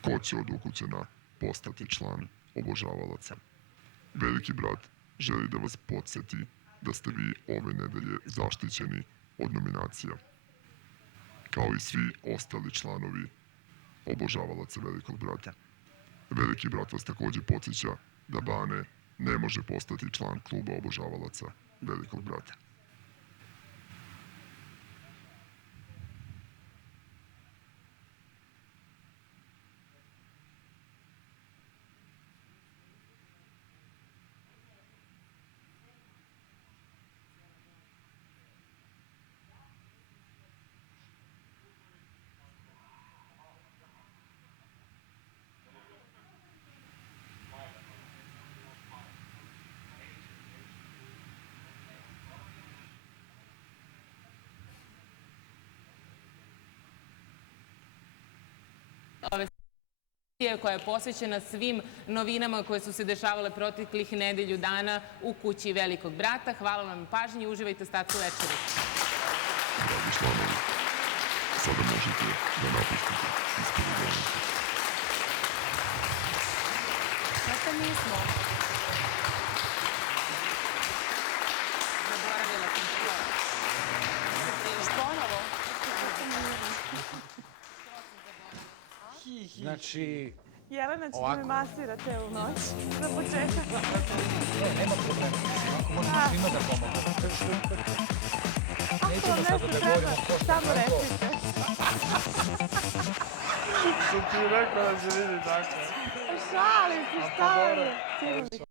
ko će od ukućana postati član obožavalaca. Veliki brat želi da vas podsjeti da ste vi ove nedelje zaštićeni od nominacija, kao i svi ostali članovi obožavalaca Velikog brata. Veliki brat vas također podsjeća da Bane ne može postati član kluba obožavalaca Velikog brata. Ove koja je posvećena svim novinama koje su se dešavale proteklih nedelju dana u kući Velikog brata. Hvala vam na pažnji i uživajte ostatku večeri. Dragi članovi, sada možete da napustite ispred govornice. Sada nismo. Zaboravila sam što. Ponovo. Znači, Jelena će da me masira celu noć. Za početak. nema problema. Ako možemo svima da pomogu. Nećemo sad da govorimo ko što samo recite. Sam ti rekao da se vidi tako. Šalim se, šta je?